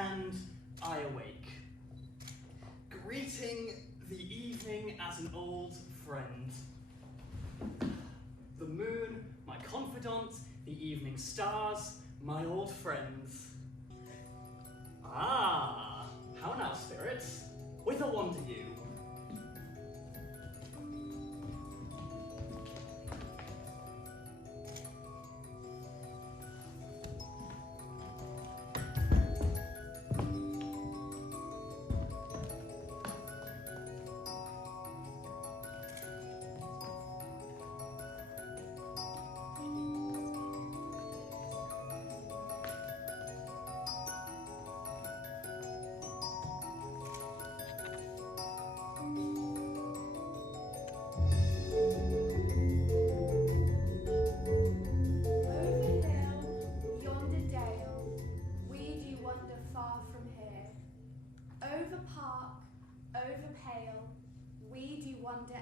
and I awake, greeting the evening as an old friend. The moon, my confidant, the evening stars, my old friends. Ah, how now, spirits? Whither wander you?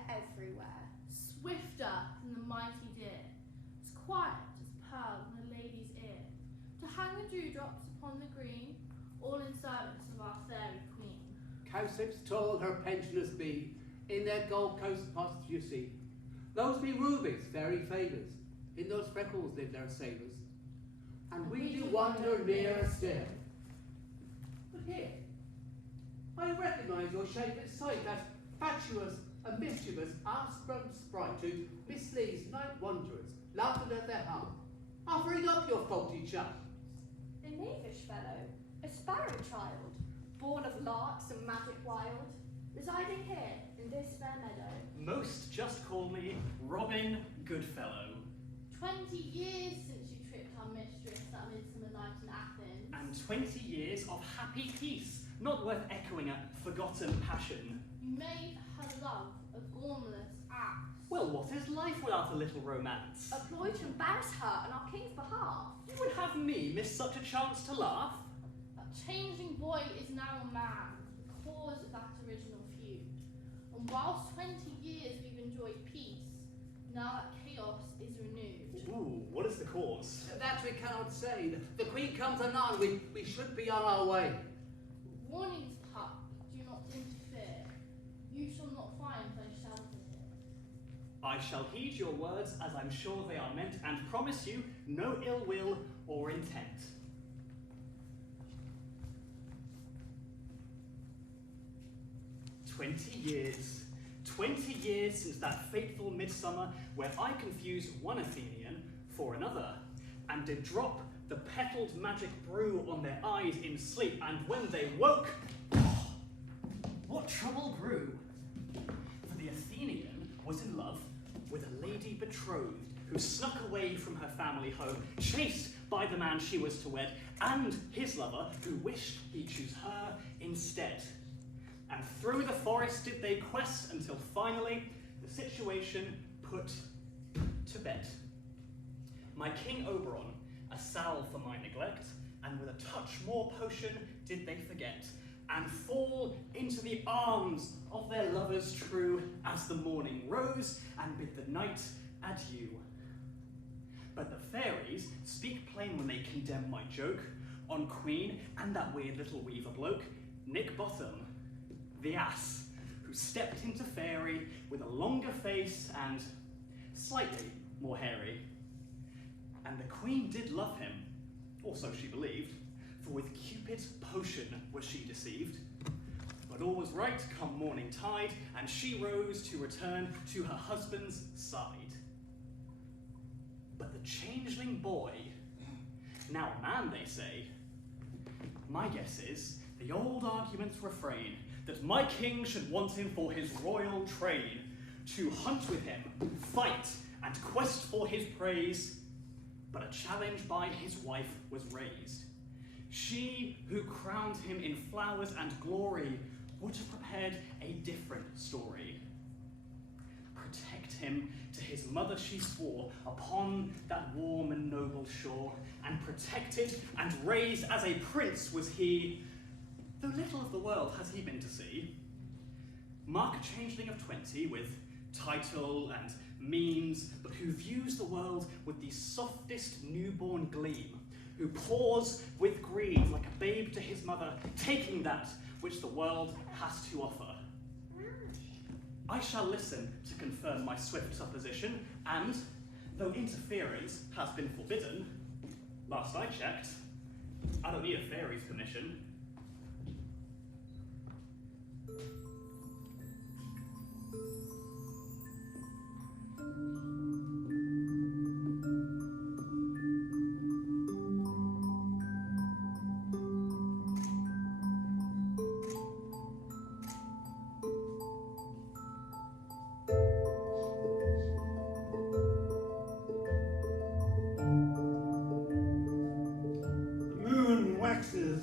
Everywhere. Swifter than the mighty deer, as quiet as pearl in a lady's ear, to hang the dewdrops upon the green, all in service of our fairy queen. Cowslips tall her pensioners be, in their Gold Coast pots you see. Those be rubies, fairy favours, in those freckles live their sailors. And we do wander nearer still. But here, I recognise your shape at sight, that fatuous, a mischievous, half-sprung sprite who misleads night wanderers, laughing at their harm, offering up your faulty charms. A knavish fellow, a sparrow child, born of larks and magic wild, residing here in this fair meadow. Most just call me Robin Goodfellow. 20 years since you tricked our mistress that midsummer night in Athens. And 20 years of happy peace, not worth echoing a forgotten passion. You made her love a gormless act. Well, what is life without a little romance? A ploy to embarrass her on our king's behalf. You would have me miss such a chance to laugh? That changeling boy is now a man, the cause of that original feud. And whilst 20 years we've enjoyed peace, now that chaos is renewed. Ooh, what is the cause? That we cannot say. The Queen comes anon, we should be on our way. Warnings, pup, do not interfere. You shall not find thy shelter here. I shall heed your words as I'm sure they are meant, and promise you no ill will or intent. "20 years. 20 years since that fateful midsummer where I confused one Athenian for another, and did drop the petalled magic brew on their eyes in sleep, and when they woke, what trouble grew? For the Athenian was in love with a lady betrothed, who snuck away from her family home, chased by the man she was to wed, and his lover, who wished he'd choose her instead. And through the forest did they quest, until finally the situation put to bed. My King Oberon, a salve for my neglect, and with a touch more potion did they forget, and fall into the arms of their lovers true, as the morning rose, and bid the night adieu. But the fairies speak plain when they condemn my joke on Queen and that weird little weaver bloke, Nick Bottom, the ass, who stepped into fairy with a longer face and slightly more hairy. And the Queen did love him, or so she believed, for with Cupid's potion was she deceived. But all was right come morning tide, and she rose to return to her husband's side. But the changeling boy, now a man they say, my guess is the old argument's refrain, that my king should want him for his royal train, to hunt with him, fight, and quest for his praise. But a challenge by his wife was raised. She who crowned him in flowers and glory would have prepared a different story. Protect him to his mother she swore upon that warm and noble shore, and protected and raised as a prince was he, though little of the world has he been to see. Mark a changeling of 20 with title and means, but who views the world with the softest newborn gleam, who paws with greed like a babe to his mother, taking that which the world has to offer. I shall listen to confirm my swift supposition, and, though interference has been forbidden, last I checked, I don't need a fairy's permission.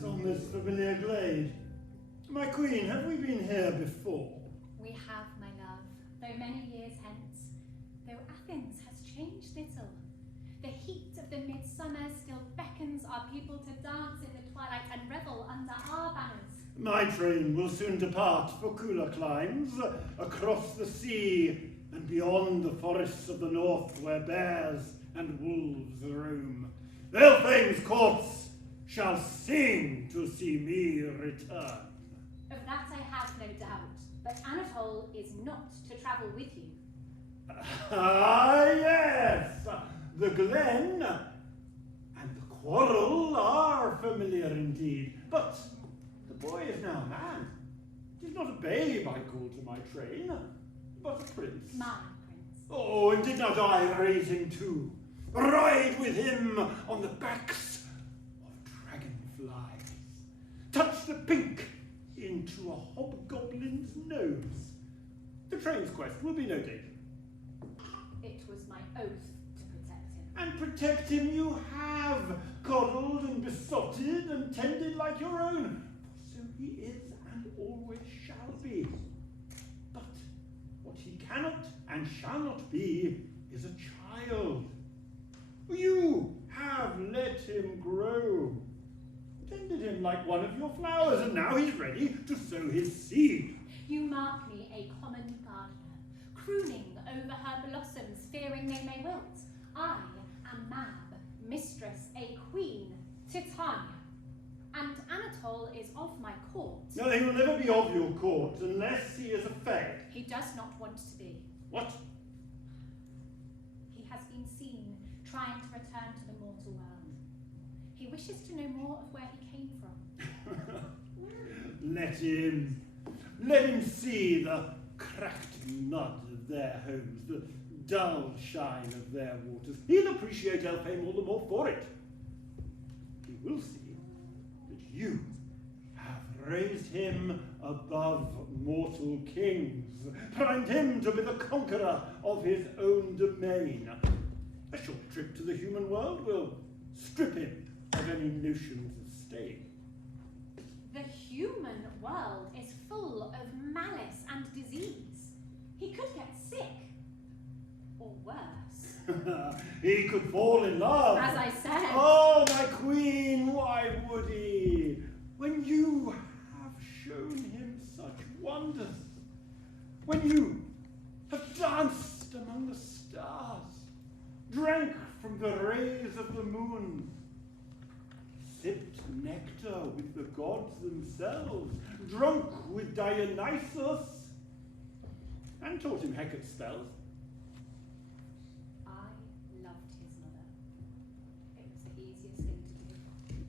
On this familiar glade. My queen, have we been here before? We have, my love, though many years hence, though Athens has changed little. The heat of the midsummer still beckons our people to dance in the twilight and revel under our banners. My train will soon depart for cooler climes, across the sea and beyond the forests of the north where bears and wolves roam. Elfhame's courts shall sing to see me return. Of that I have no doubt, but Anatole is not to travel with you. Ah, yes! The glen and the quarrel are familiar indeed, but the boy is now a man. It is not a babe I call to my train, but a prince. My prince. Oh, and did not I raise him too? Ride with him on the backs dragonflies, touch the pink into a hobgoblin's nose. The train's quest will be no danger. It was my oath to protect him. And protect him you have, coddled and besotted and tended like your own, for so he is and always shall be. But what he cannot and shall not be is a child. You have let him grow, tended him like one of your flowers, and now he's ready to sow his seed. You mark me a common gardener, crooning over her blossoms, fearing they may wilt. I am Mab, mistress, a queen, Titania, and Anatole is of my court. No, he will never be of your court unless he is a fae. He does not want to be. What? He has been seen trying to return to the mortal world. He wishes to know more of where he came from. Let him see the cracked mud of their homes, the dull shine of their waters. He'll appreciate Elfhame all the more for it. He will see that you have raised him above mortal kings, primed him to be the conqueror of his own domain. A short trip to the human world will strip him of any notions of staying. The human world is full of malice and disease. He could get sick. Or worse. He could fall in love. As I said. Oh, my queen, why would he? When you have shown him such wonders. When you have danced among the stars, drank from the rays of the moon, sipped nectar with the gods themselves, drunk with Dionysus, and taught him Hecate's spells. I loved his mother. It was the easiest thing to do.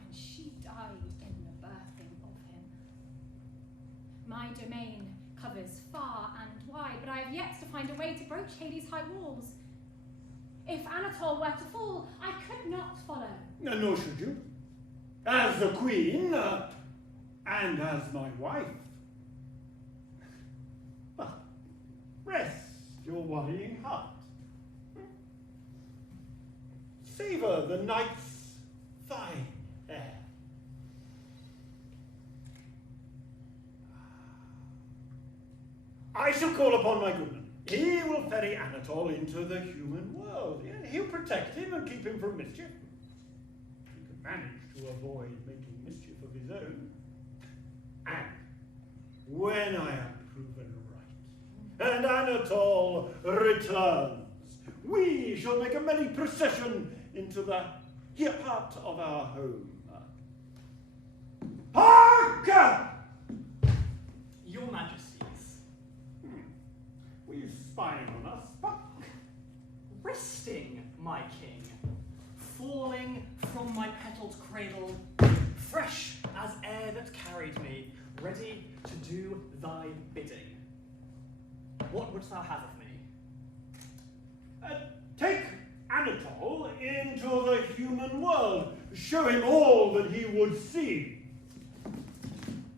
And she died in the birthing of him. My domain covers far and wide, but I have yet to find a way to broach Hades' high walls. If Anatole were to fall, I could not follow. Nor should you. As the queen, and as my wife. But rest your worrying heart. Savour the night's fine air. I shall call upon my goodman. He will ferry Anatole into the human world. Yeah, he'll protect him and keep him from mischief. He can manage to avoid making mischief of his own. And when I am proven right, and Anatole returns, we shall make a merry procession into the here part of our home. Hark! Your Majesties. Were you spying on us? Resting, my king. Falling from my petalled cradle, fresh as air that carried me, ready to do thy bidding. What wouldst thou have of me? Take Anatole into the human world. Show him all that he would see.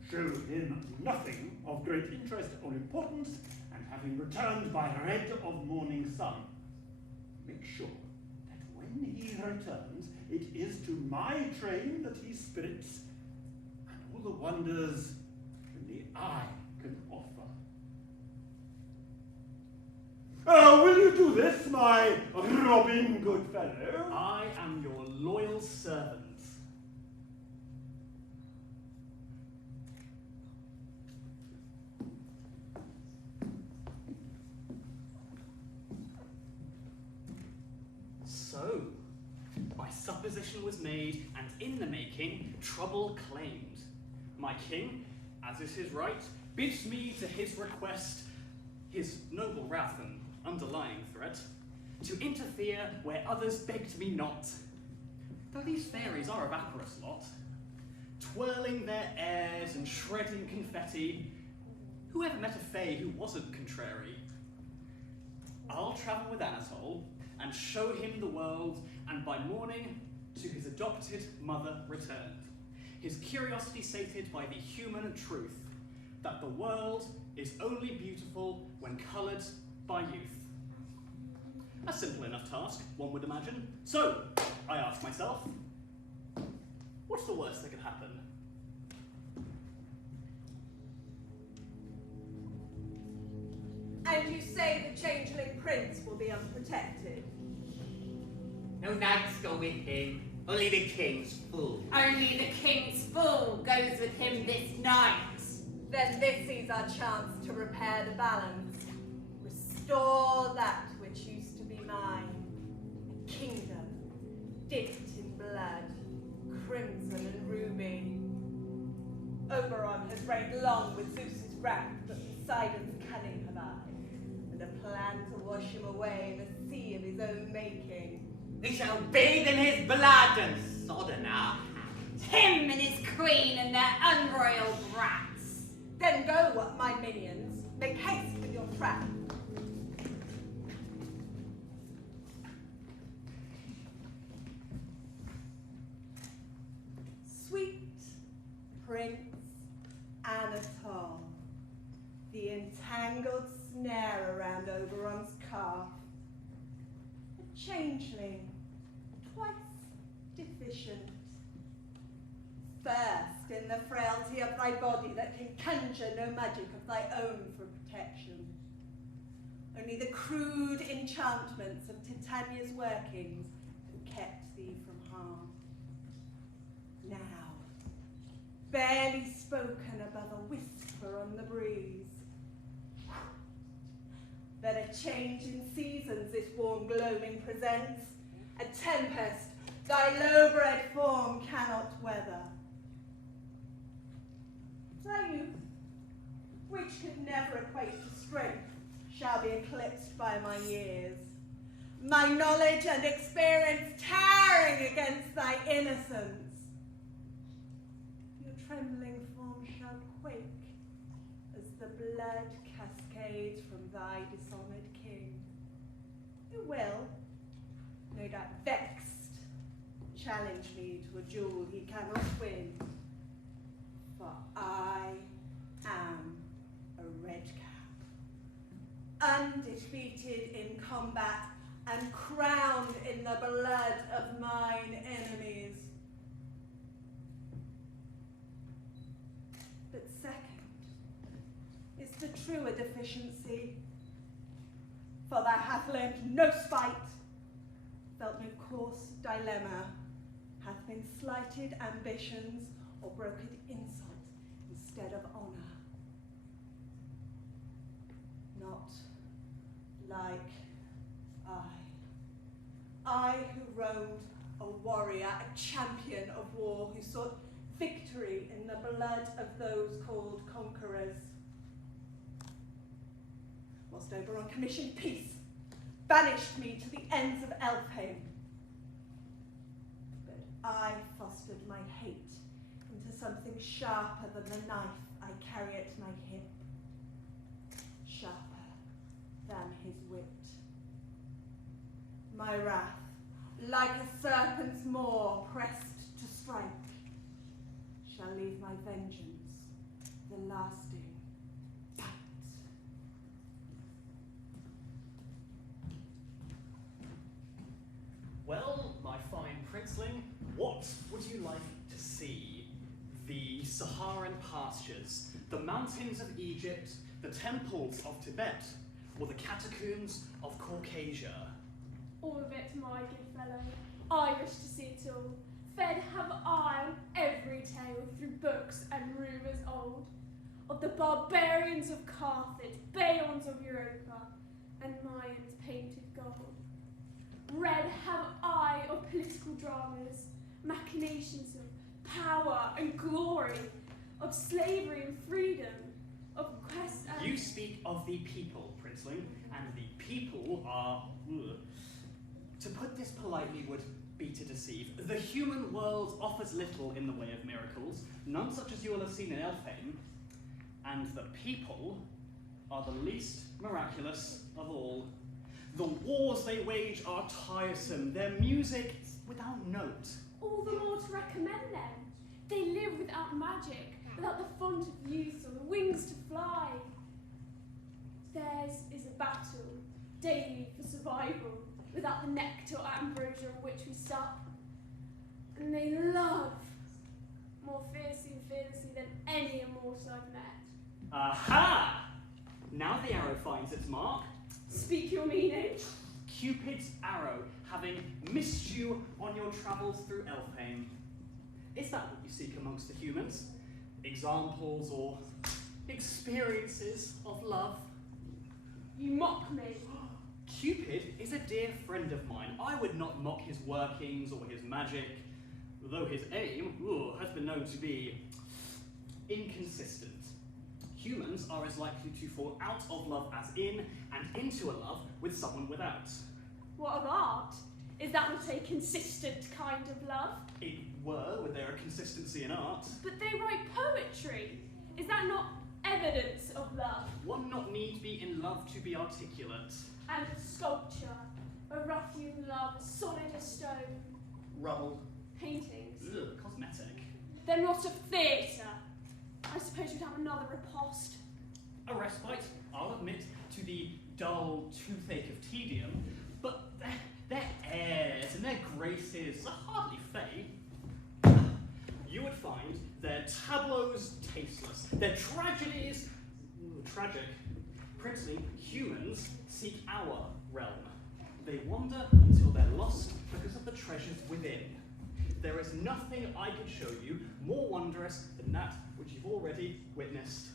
Show him nothing of great interest or importance, and have him returned by red of morning sun. Make sure that when he returns, it is to my train that he spirits, and all the wonders only I can offer. Will you do this, my Robin Goodfellow? I am your loyal servant. So, my supposition was made, and in the making, trouble claimed. My king, as is his right, bids me to his request, his noble wrath and underlying threat, to interfere where others begged me not. Though these fairies are a vaporous lot, twirling their airs and shredding confetti, who ever met a fae who wasn't contrary? I'll travel with Anatole and show him the world, and by morning to his adopted mother returned, his curiosity sated by the human truth, that the world is only beautiful when coloured by youth. A simple enough task, one would imagine. So, I ask myself, what's the worst that could happen? And you say the changeling prince will be unprotected? No knights go with him, only the king's fool. Only the king's fool goes with him this night. Then this is our chance to repair the balance. Restore that which used to be mine. A kingdom dipped in blood, crimson and ruby. Oberon has reigned long with Zeus's wrath, but Poseidon's cunning have I, and a plan to wash him away in a sea of his own making. We shall bathe in his blood and sodden our hands. Him and his queen and their unroyal brats. Then go, what my minions, make haste with your trap. Sweet Prince Anatole, the entangled snare around Oberon's calf, a changeling, twice deficient, first in the frailty of thy body that can conjure no magic of thy own for protection. Only the crude enchantments of Titania's workings have kept thee from harm. Now, barely spoken above a whisper on the breeze, that a change in seasons this warm gloaming presents, a tempest thy low-bred form cannot weather. Thy youth, which could never equate to strength, shall be eclipsed by my years, my knowledge and experience towering against thy innocence. Your trembling form shall quake as the blood cascades from thy dishonoured king, who will, no doubt vexed, challenge me to a duel he cannot win. For I am a red cap, undefeated in combat and crowned in the blood of mine enemies. But second is the truer deficiency, for thou hast learnt no spite, felt no coarse dilemma, hath been slighted ambitions or broken insult instead of honour. Not like I who roamed a warrior, a champion of war who sought victory in the blood of those called conquerors. Whilst Oberon commissioned peace, banished me to the ends of Elfhame. But I fostered my hate into something sharper than the knife I carry at my hip. Sharper than his wit. My wrath, like a serpent's maw pressed to strike, shall leave my vengeance the lasting bite. Well, my fine princeling, what would you like to see? The Saharan pastures, the mountains of Egypt, the temples of Tibet, or the catacombs of Caucasia? All of it, my good fellow. I wish to see it all. Fed have I on every tale through books and rumours old, of the barbarians of Carthage, Bayons of Europa, and Mayans painted gold. Read have I of political dramas, machinations of power and glory, of slavery and freedom, of quest and... You speak of the people, princeling, and the people are... To put this politely would be to deceive. The human world offers little in the way of miracles, none such as you will have seen in Elfhame, and the people are the least miraculous of all. The wars they wage are tiresome, their music without note. All the more to recommend them. They live without magic, without the font of youth or the wings to fly. Theirs is a battle, daily for survival, without the nectar or ambrosia on which we sup. And they love more fiercely and fearlessly than any immortal I've met. Aha! Now the arrow finds its mark. Speak your meaning. Cupid's arrow, having missed you on your travels through Elfhame. Is that what you seek amongst the humans? Examples or experiences of love? You mock me. Cupid is a dear friend of mine. I would not mock his workings or his magic, though his aim has been known to be inconsistent. Humans are as likely to fall out of love as in, and into a love with someone without. What of art? Is that not a consistent kind of love? It were, were there a consistency in art. But they write poetry. Is that not evidence of love? One not need be in love to be articulate. And sculpture, a rough-hewn love, solid as stone. Rubble. Paintings. Ugh, cosmetic. Then what of theatre? I suppose you'd have another riposte. A respite, I'll admit, to the dull toothache of tedium, but their airs and their graces are hardly fade. You would find their tableaus tasteless, their tragedies tragic. Princely humans seek our realm. They wander until they're lost because of the treasures within. There is nothing I could show you more wondrous than that which you've already witnessed.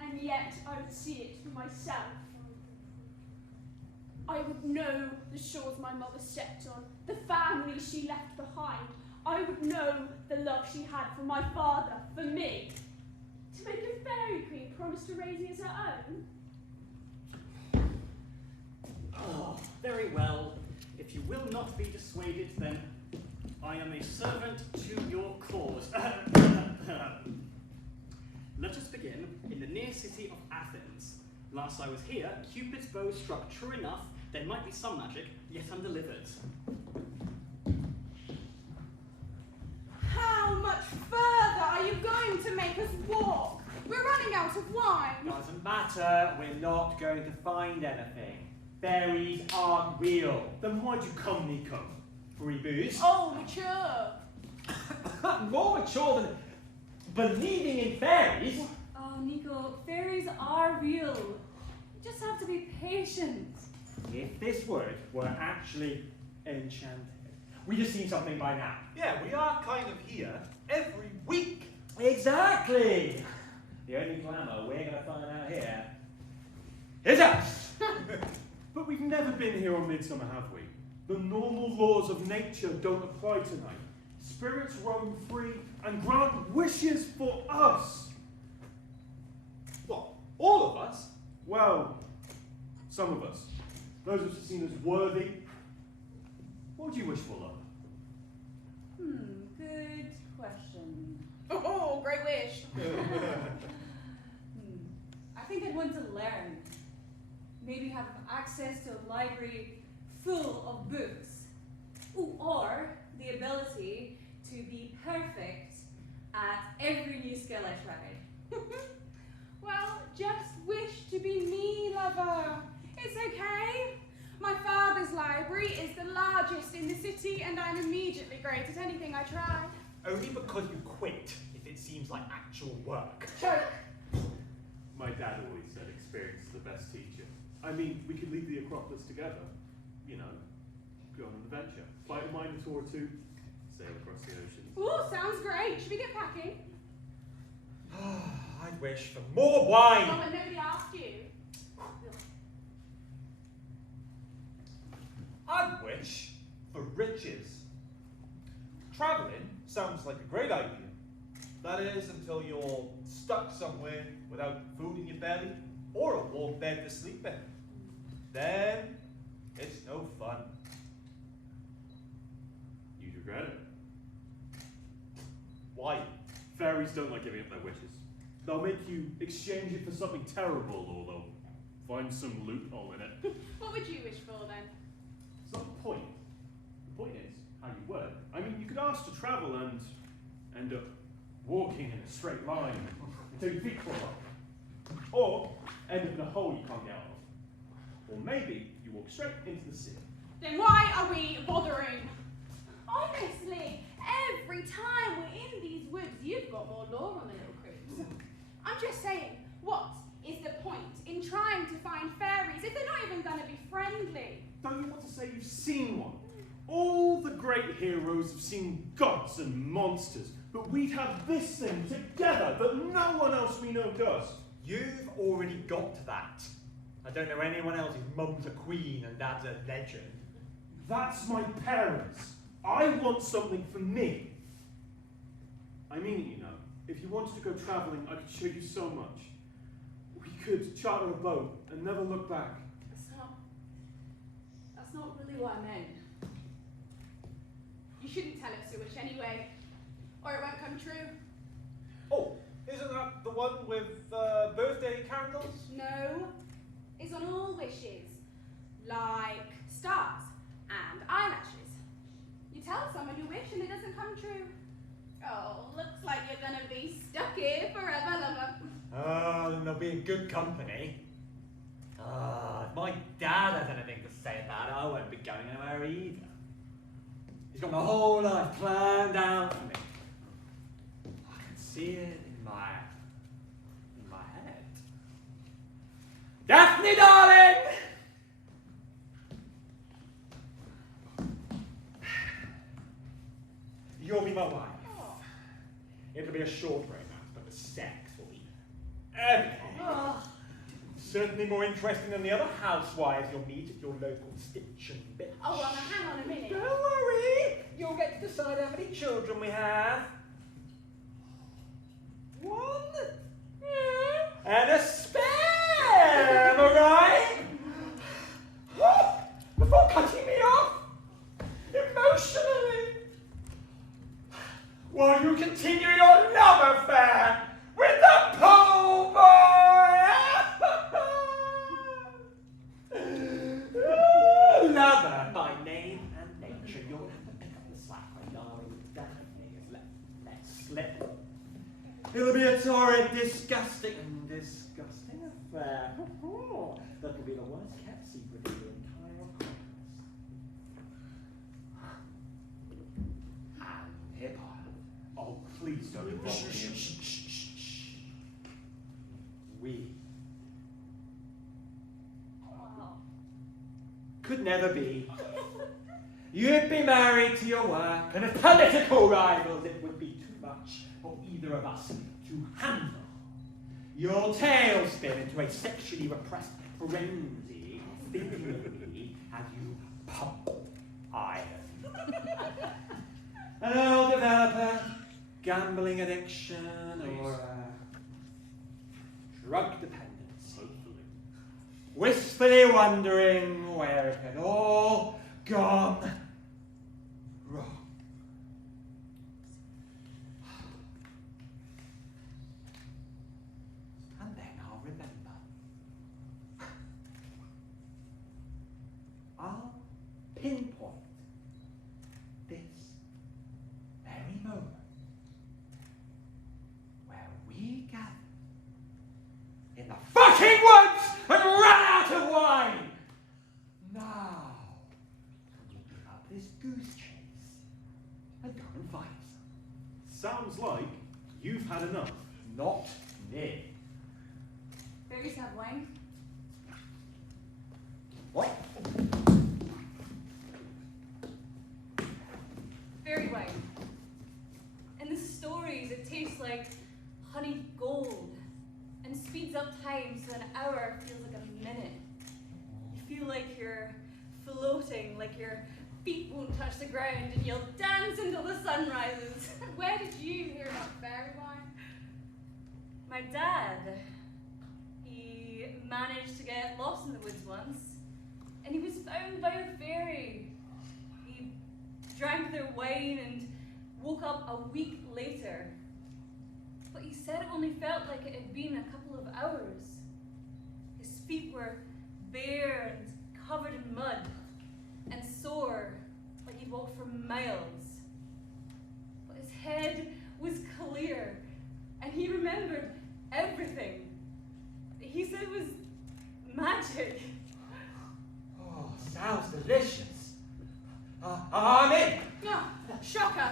And yet I would see it for myself. I would know the shores my mother stepped on, the family she left behind. I would know the love she had for my father, for me. To make a fairy queen promise to raise me as her own? Oh, very well. If you will not be dissuaded, then I am a servant to your cause. Let us begin in the near city of Athens. Last I was here, Cupid's bow struck true enough. There might be some magic, yet undelivered. How much further are you going to make us walk? We're running out of wine. Doesn't matter, we're not going to find anything. Fairies aren't real. Then why'd you come, Nico? Free booze? Oh, mature. More mature than believing in fairies. Oh, Nico, fairies are real. You just have to be patient. If this word were actually enchanted, we'd have seen something by now. Yeah, we are kind of here every week. Exactly. The only glamour we're going to find out here is us. But we've never been here on Midsummer, have we? The normal laws of nature don't apply tonight. Spirits roam free and grant wishes for us. What? All of us? Well, some of us. Those of us seen as worthy. What would you wish for, love? Good question. Oh, great wish. I think I'd want to learn. Maybe have access to a library full of books. Ooh, or the ability to be perfect at every new skill I tried. Well, just wish to be me, lover. It's okay. My father's library is the largest in the city, and I'm immediately great at anything I try. Only because you quit if it seems like actual work. Choke. My dad always said experience is the best teacher. I mean, we could leave the Acropolis together. You know, go on an adventure. Fight a Minotaur or two. Sail across the oceans. Ooh, sounds great. Should we get packing? I wish for more wine. Oh, and nobody asked you. I wish for riches. Travelling sounds like a great idea. That is, until you're stuck somewhere without food in your belly or a warm bed to sleep in. Then it's no fun. You'd regret it. Why? Fairies don't like giving up their wishes. They'll make you exchange it for something terrible, or they'll find some loophole in it. What would you wish for then? It's not the point. The point is how you work. I mean, you could ask to travel and end up walking in a straight line until your feet crawl up. Or end up in a hole you can't get out of. Or maybe you walk straight into the sea. Then why are we bothering? Honestly, every time we're in these woods, you've got more lore on the little creeps. I'm just saying, what is the point in trying to find fairies if they're not even going to be friendly? Don't you want to say you've seen one? All the great heroes have seen gods and monsters, but we'd have this thing together that no one else we know does. You've already got to that. I don't know anyone else whose mum's a queen and dad's a legend. That's my parents. I want something for me. I mean it, you know. If you wanted to go travelling, I could show you so much. We could charter a boat and never look back. That's not really what I meant. You shouldn't tell us your wish anyway, or it won't come true. Oh, isn't that the one with birthday candles? No, it's on all wishes, like stars and eyelashes. You tell someone you wish and it doesn't come true. Oh, looks like you're gonna be stuck here forever, lover. Oh, then they'll be in good company. If my dad has anything to say about it, I won't be going anywhere either. He's got my whole life planned out for me. I can see it in my head. Daphne, darling! You'll be my wife. Oh. It'll be a short romance, but the sex will be epic. Oh. Certainly more interesting than the other housewives you'll meet at your local stitch and bitch. Oh, well, now hang on a minute. Don't worry, you'll get to decide how many children we have. 1? And a spare, am I right? Before cutting me off, emotionally, while you continue your love affair with the pool boy. Lover by name and nature, you'll have to pick up the slack, my darling. Daphne has let slip. It'll be a torrid, disgusting affair. That'll be the worst kept secret in the entire Acropolis. And hip hop. Oh, please don't involve me. We could never be. You'd be married to your work, and as political rivals, it would be too much for either of us to handle. Your tailspin into a sexually repressed frenzy, thinking of me as you pump iron. An old developer, gambling addiction, or drug dependence. Hopefully. Wistfully wondering where it had all gone wrong. And then I'll remember. I'll pinpoint this very moment where we gather in the fucking woods and ran out of wine. Now, can we give up this goose chase and go and find some? Sounds like you've had enough. Not me. Fairies have wine. What? Fairy wine. In the stories, it tastes like honey gold and speeds up time so an hour feels like a minute. You feel like you're floating, like your feet won't touch the ground and you'll dance until the sun rises. Where did you hear about fairy wine? My dad, he managed to get lost in the woods once, and he was found by a fairy. He drank their wine and woke up a week later. But he said it only felt like it had been a couple of hours. His feet were bare and covered in mud, and sore, like he'd walked for miles. But his head was clear, and he remembered everything. He said it was magic. Oh, sounds delicious. I'm in. No, shocker.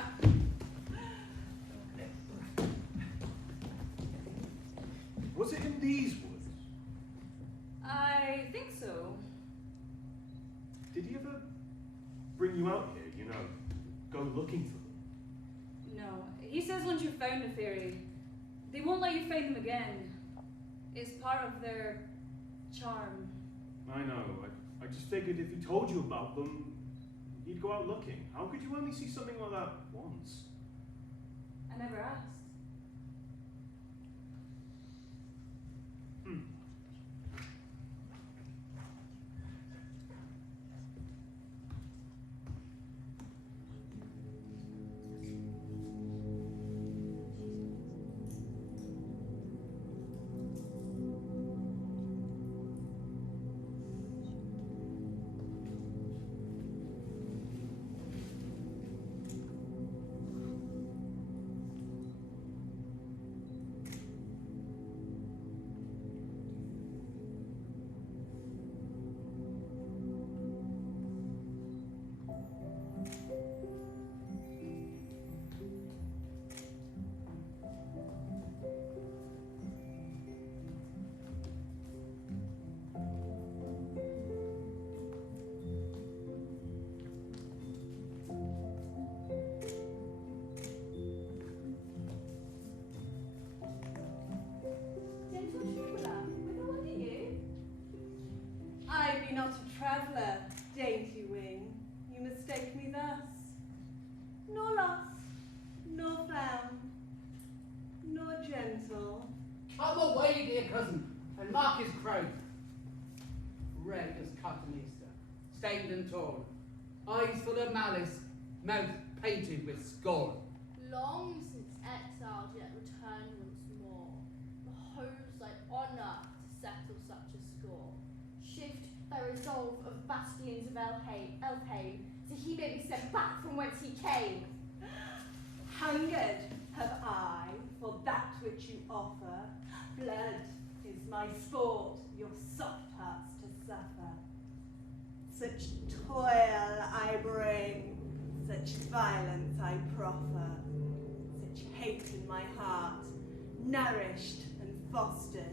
Was it in these woods? I think so. Did he ever bring you out here, you know, go looking for them? No. He says once you've found a fairy, they won't let you find them again. It's part of their charm. I know. I just figured if he told you about them, you'd go out looking. How could you only see something like that once? I never asked. Not a traveller, dainty wing, you mistake me thus. Nor lost, nor found, nor gentle. Come away, dear cousin, and mark his crown. Red as cotton Easter, stained and torn, eyes full of malice, mouth painted with scorn. Long since exiled yet returned once more, behoves thy honour to settle such a score. Shift thy resolve of bastions of Elfhame, so he may be sent back from whence he came. Hungered have I for that which you offer. Blood is my sport, your soft hearts to suffer. Such toil I bring, such violence I proffer, such hate in my heart, nourished and fostered.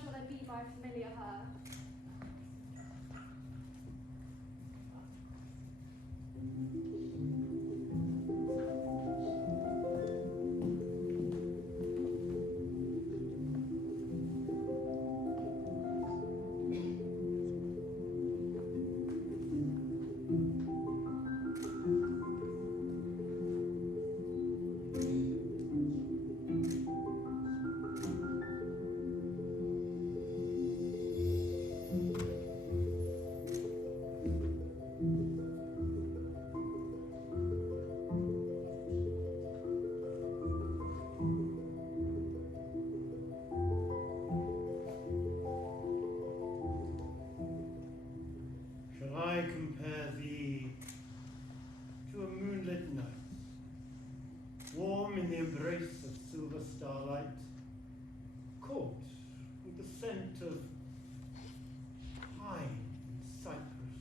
shall I be by familiar her? I compare thee to a moonlit night, warm in the embrace of silver starlight, caught with the scent of pine and cypress,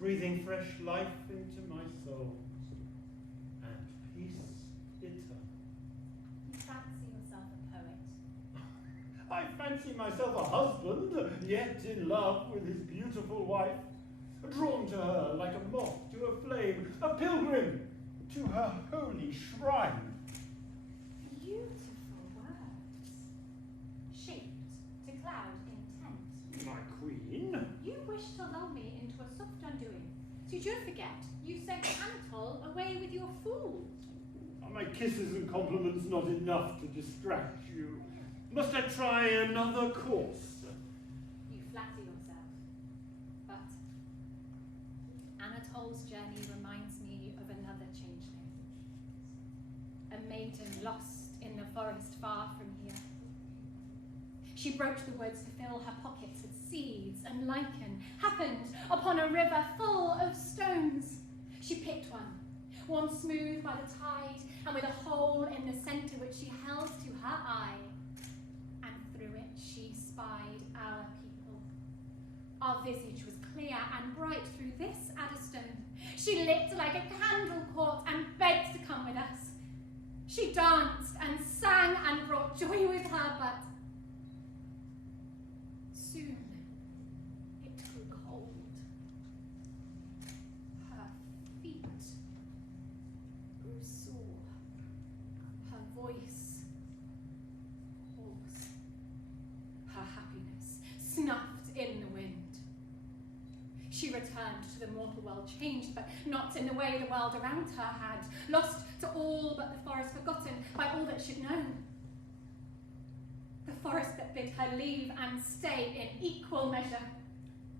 breathing fresh life into my soul, and peace eternal. You fancy yourself a poet? I fancy myself a husband, yet in love with his beautiful wife, drawn to her like a moth to a flame, a pilgrim to her holy shrine. Beautiful words, shaped to cloud intent. My queen? You wish to lull me into a soft undoing. Did you forget you sent Anatole away with your fool? Are my kisses and compliments not enough to distract you? Must I try another course? You flatter yourself. But Anatole's journey reminds me of another changeling. A maiden lost in the forest far from here. She broached the woods to fill her pockets with seeds and lichen, happened upon a river full of stones. She picked one smooth by the tide, and with a hole in the centre which she held to her eye. Through it she spied our people. Our visage was clear and bright through this adderstone. She lit like a candle caught and begged to come with us. She danced and sang and brought joy with her, but soon it grew cold. Her feet grew sore, her voice her happiness snuffed in the wind. She returned to the mortal world changed, but not in the way the world around her had, lost to all but the forest, forgotten by all that should know. The forest that bid her leave and stay in equal measure.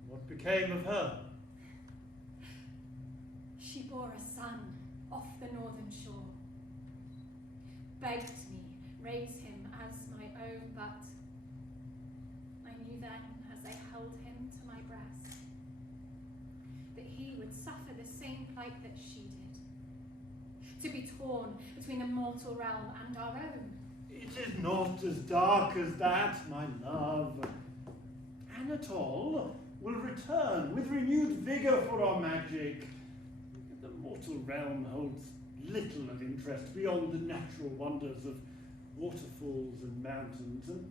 What became of her? She bore a son off the northern shore, begged me raise him as my own, but I knew then, as I held him to my breast, that he would suffer the same plight that she did, to be torn between the mortal realm and our own. It is not as dark as that, my love. Anatole will return with renewed vigor for our magic. The mortal realm holds little of interest beyond the natural wonders of waterfalls and mountains, and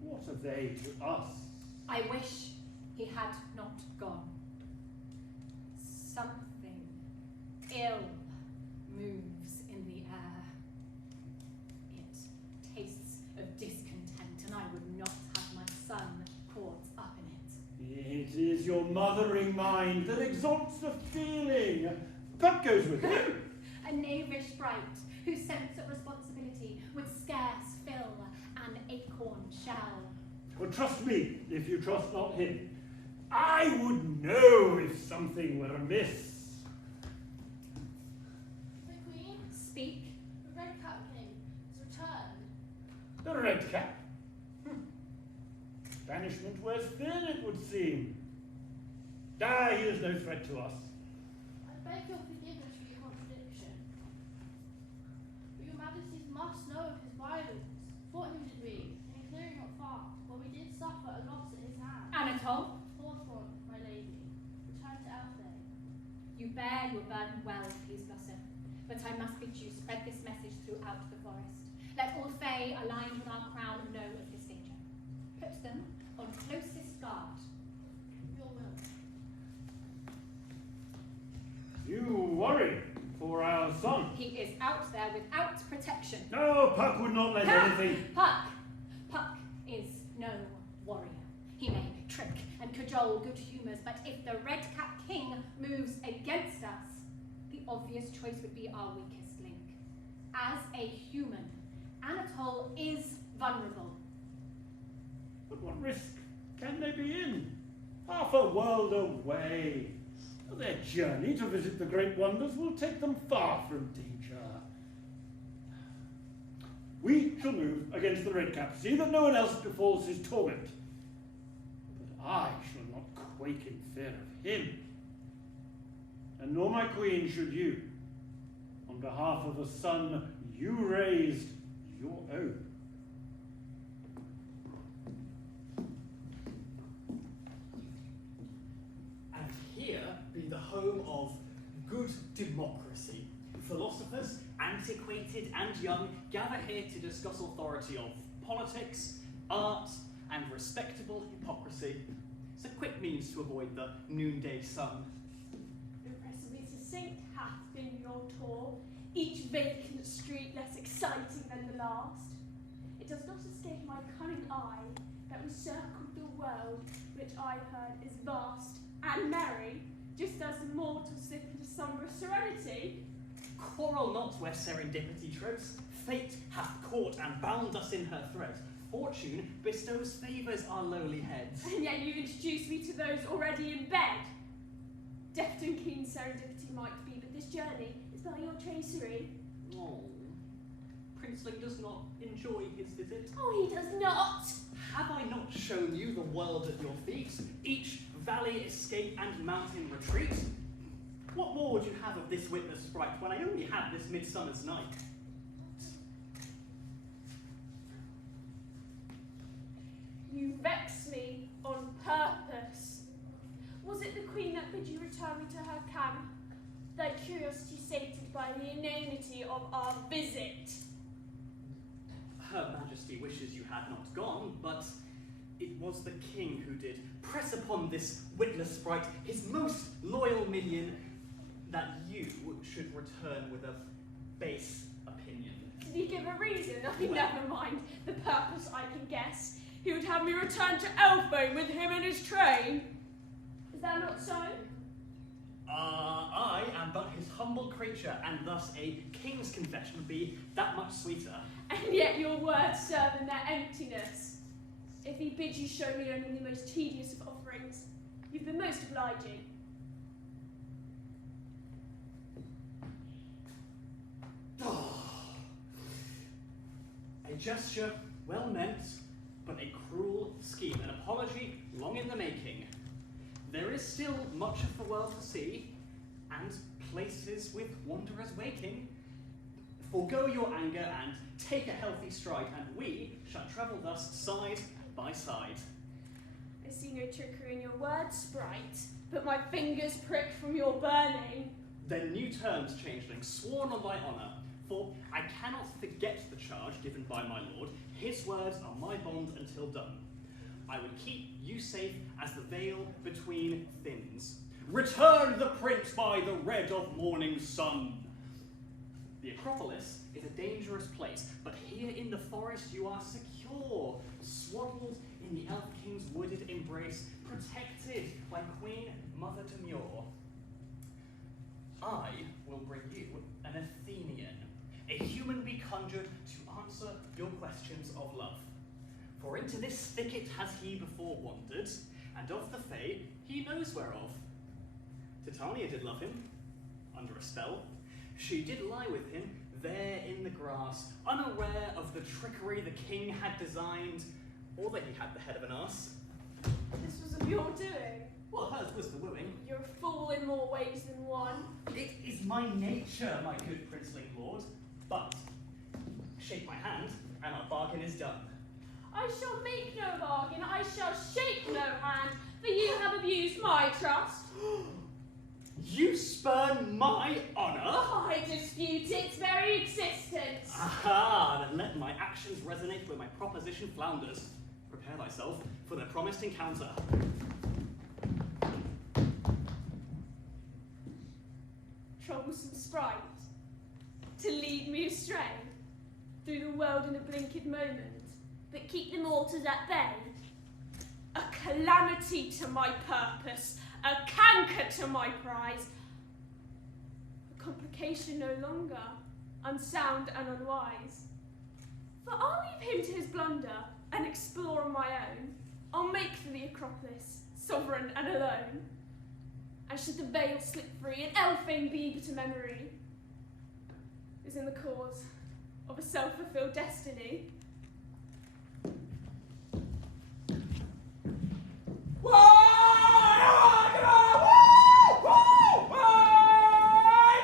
what are they to us? I wish he had not gone. Something ill moves in the air. It tastes of discontent, and I would not have my son caught up in it. It is your mothering mind that exalts the feeling. That goes with him. A knavish sprite whose sense of responsibility would scarce fill an acorn shell. Well, trust me, if you trust not him. I would know if something were amiss. The Queen, Speak. the Red Cap King, has returned. The red cap? Banishment wears thin, it would seem. He is no threat to us. I beg your forgiveness for the contradiction. But your majesties must know of his violence. Fought him did we, in a clearing not far, where we did suffer a loss at his hand. Anatole, Forthward, my lady, return to Elfhame. you bear your burden well, please blossom, but I must bid you spread this message throughout the forest. Let all Fae aligned with our crown know of his danger. Put them on closest guard. Your will. You worry for our son. He is out there without protection. No, Puck would not let anything. Puck is no warrior. He may trick and cajole good humours, but if the red-cap king moves against us, the obvious choice would be our weakest link. As a human, Anatole is vulnerable. But what risk can they be in? Half a world away. Their journey to visit the great wonders will take them far from danger. We shall move against the red cap, see that no one else befalls his torment. But I shall not quake in fear of him. And nor my queen should you, on behalf of a son you raised your own. And here be the home of good democracy. Philosophers, antiquated and young, gather here to discuss authority of politics, art, and respectable hypocrisy. It's a quick means to avoid the noonday sun. Impressively succinct hath been your tour, each vacant street less exciting than the last. It does not escape my cunning eye that we circled the world, which I heard is vast and merry, just as mortals slip into sombre serenity. Quarrel not where serendipity treads. Fate hath caught and bound us in her thread. Fortune bestows favours our lowly heads. And yet you introduce me to those already in bed. Deft and keen serendipity might be, but this journey is by your tracery. Oh, Princeling does not enjoy his visit. Oh, he does not! Have I not shown you the world at your feet? Each valley escape and mountain retreat? What more would you have of this witless sprite when I only had this midsummer's night? You vex me on purpose. Was it the queen that bid you return me to her camp? Thy curiosity sated by the inanity of our visit. Her Majesty wishes you had not gone, but it was the king who did press upon this witless sprite, his most loyal minion, that you should return with a base opinion. Did he give a reason? Oh, never mind. The purpose I can guess. He would have me return to Elfhame with him in his train. Is that not so? I am but his humble creature, and thus a king's confession would be that much sweeter. And yet your words serve in their emptiness. If he bids you show me only the most tedious of offerings, you've been most obliging. A gesture well meant, but a cruel scheme, an apology long in the making. There is still much of the world to see, and places with wanderers waking. Forgo your anger and take a healthy stride, and we shall travel thus side by side. I see no trickery in your words, sprite, but my fingers prick from your burning. Then new terms, changeling, sworn on thy honour, for I cannot forget the charge given by my lord. His words are my bond until done. I would keep you safe as the veil between thins. Return the prince by the red of morning sun. The Acropolis is a dangerous place, but here in the forest you are secure, swaddled in the Elf King's wooded embrace, protected by Queen Mother Demure. I will bring you an Athenian, a human be conjured to answer your questions of love. For into this thicket has he before wandered, and of the Fae he knows whereof. Titania did love him, under a spell. She did lie with him, there in the grass, unaware of the trickery the king had designed, or that he had the head of an ass. This was of your doing. Well, hers was the wooing. You're a fool in more ways than one. It is my nature, my good princeling lord. But shake my hand, and our bargain is done. I shall make no bargain, I shall shake no hand, for you have abused my trust. You spurn my honour? I dispute its very existence. Aha, then let my actions resonate where my proposition flounders. Prepare thyself for the promised encounter. Troublesome sprite, to lead me astray through the world in a blinking moment, but keep the mortals at bay. A calamity to my purpose, a canker to my prize. A complication no longer, unsound and unwise. For I'll leave him to his blunder and explore on my own. I'll make for the Acropolis, sovereign and alone. And should the veil slip free and Elfhame be but a memory, is in the cause of a self-fulfilled destiny.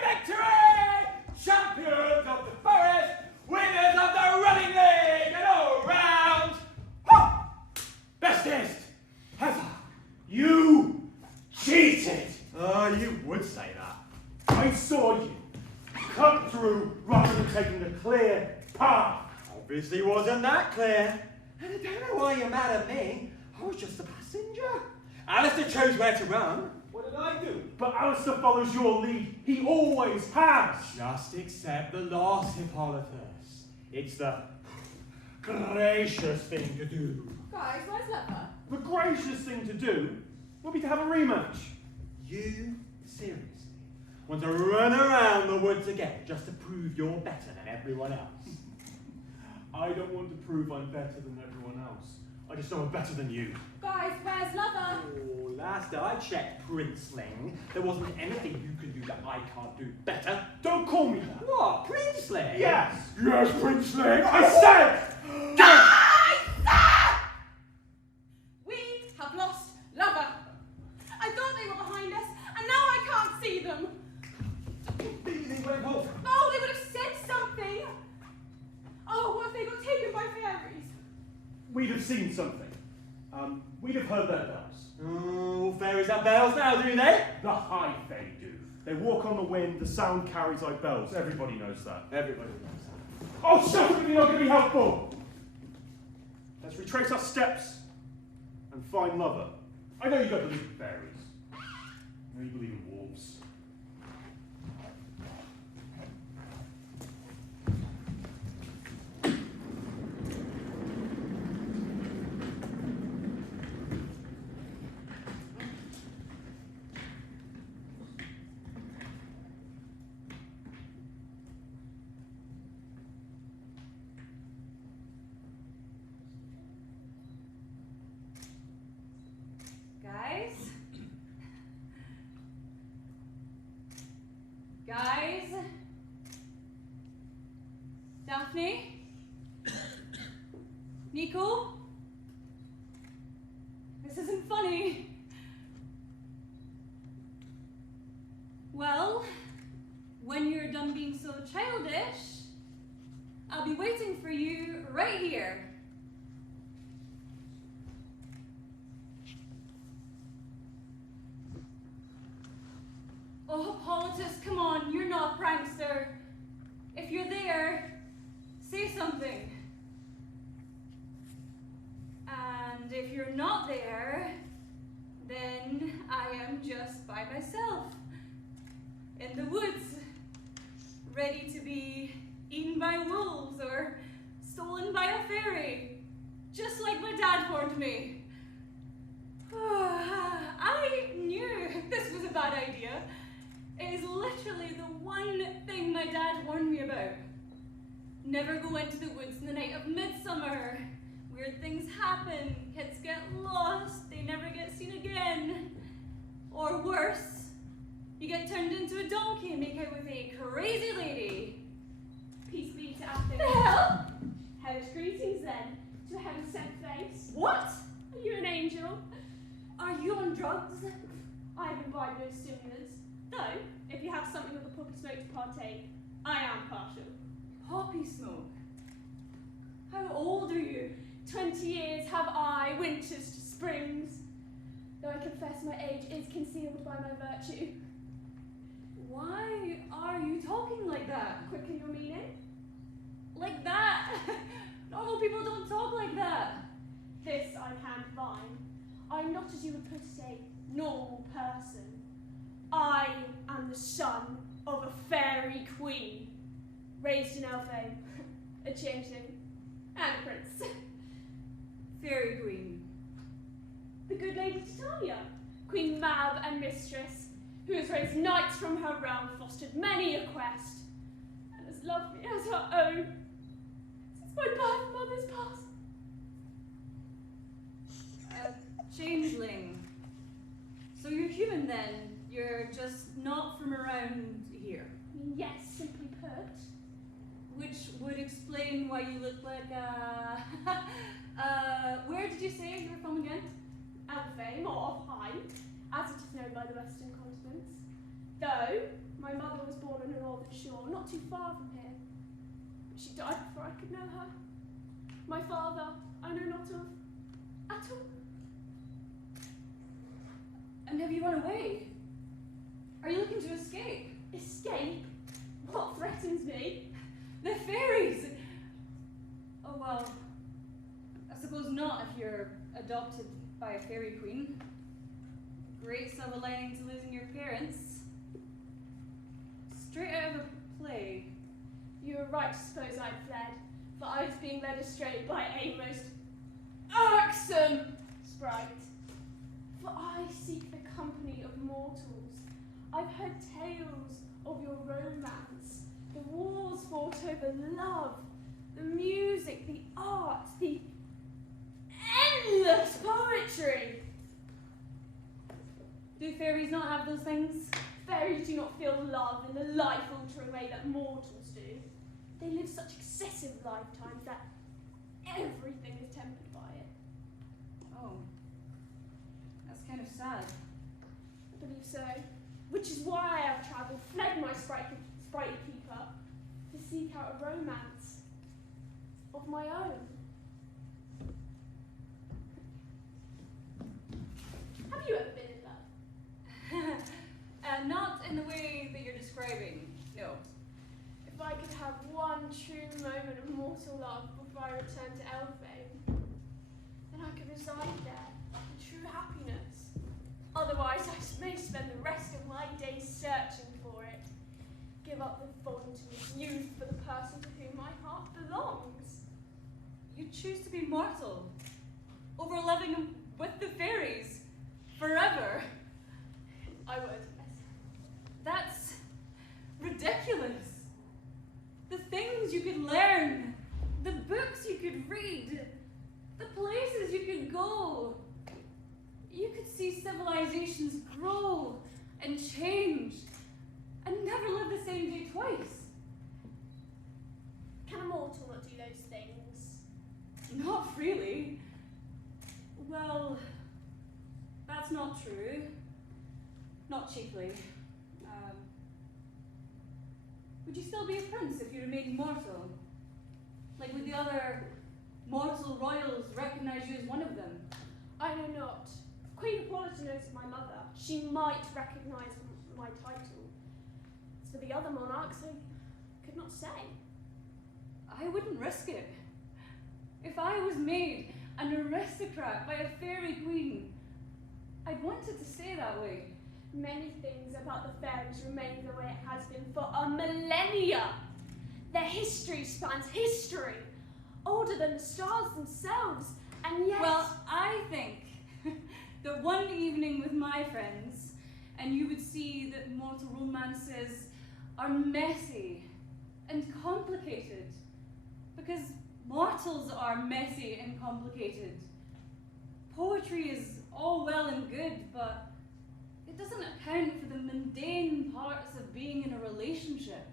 Victory! Champions of the forest, winners of the running league, and all round. Bestest ever. You cheated! Oh, you would say that. I saw you cut through rather than taking the clear path. Obviously wasn't that clear. And I don't know why you're mad at me. I was just a passenger. Alistair chose where to run. What did I do? But Alistair follows your lead. He always has. Just accept the loss, Hippolytus. It's the gracious thing to do. Guys, where's Leather? The gracious thing to do would be to have a rematch. You, seriously, want to run around the woods again just to prove you're better than everyone else? I don't want to prove I'm better than everyone else. I just know I'm better than you. Guys, where's Leather? Oh, last I checked, Princeling, there wasn't anything you can do that I can't do better. Don't call me that. What, Princeling? Yes. Yes, Princeling. I said. We have lost Leather. I thought they were behind us, and now I can't see them. Oh, they would have said something. Oh, what if they got taken by fairies? We'd have seen something. We'd have heard their bells. Oh, fairies have bells now, do they? The high fae do. They walk on the wind, the sound carries like bells. Everybody knows that. Everybody knows that. Oh, shut up, you're not going to be helpful. Let's retrace our steps and find Lover. I know you don't believe in fairies. I know you believe in wolves. Guys? Daphne? Nico? This isn't funny. Well, when you're done being so childish, I'll be waiting for you right here. Oh, Hippolytus, come on, you're not a prankster. If you're there, say something. And if you're not there, then I am just by myself. In the woods, ready to be eaten by wolves or stolen by a fairy. Just like my dad warned me. I knew this was a bad idea. It is literally the one thing my dad warned me about. Never go into the woods in the night of Midsummer. Weird things happen, kids get lost, they never get seen again. Or worse, you get turned into a donkey and make out with a crazy lady. Peace be to Athens. The hell? Hellish greetings then, to a heaven-sent face. What? Are you an angel? Are you on drugs? I have imbibed no stimulants, though, if you have something of the poppy smoke to partake, I am partial. Poppy smoke? How old are you? 20 years have I, winters to springs, though I confess my age is concealed by my virtue. Why are you talking like that? Quicken your meaning? Like that? Normal people don't talk like that. Here this I can divine. I am not, as you would put it, a normal person. I am the son of a fairy queen, raised in Elfhame, a changeling, and a prince. Fairy queen. The good Lady Titania, Queen Mab and mistress, who has raised knights from her realm, fostered many a quest, and has loved me as her own since my birth mother's passed. Changeling. So you're human then? You're just not from around here? Yes, simply put. Which would explain why you look like where did you say you were from again? Elfhame, or Elfhame, as it is known by the western continents. Though, my mother was born on the northern shore, not too far from here. But she died before I could know her. My father, I know not of at all. And have you run away? Are you looking to escape? Escape? What threatens me? The fairies! Oh well, I suppose not if you're adopted by a fairy queen. Great silver lining to losing your parents. Straight out of a play. You were right to suppose I'd fled, for I was being led astray by a most irksome sprite. For I seek the company of mortals. I've heard tales of your romance, the wars fought over love, the music, the art, the endless poetry. Do fairies not have those things? Fairies do not feel love in the life-altering way that mortals do. They live such excessive lifetimes that everything is tempered by it. Oh, that's kind of sad. I believe so. Which is why I have travelled, fled my sprightly keeper, to seek out a romance of my own. Have you ever been in love? Not in the way that you're describing, no. If I could have one true moment of mortal love before I return to Elfhame, then I could reside there in true happiness. Otherwise, I may spend the rest of my days searching for it. Give up the volunteer's youth for the person to whom my heart belongs. You choose to be mortal over living with the fairies forever. I would. That's ridiculous. The things you could learn, the books you could read, the places you could go. You could see civilizations grow and change and never live the same day twice. Can a mortal not do those things? Not really. Well, that's not true. Not chiefly. Would you still be a prince if you remained mortal? Like would the other mortal royals recognize you as one of them? I know not. Queen Hippolyta knows my mother. She might recognise my title. As for the other monarchs, I could not say. I wouldn't risk it. If I was made an aristocrat by a fairy queen, I'd want it to stay that way. Many things about the fairies remain the way it has been for a millennia. Their history spans history, older than the stars themselves, and yet... Well, I think that one evening with my friends, and you would see that mortal romances are messy and complicated, because mortals are messy and complicated. Poetry is all well and good, but it doesn't account for the mundane parts of being in a relationship.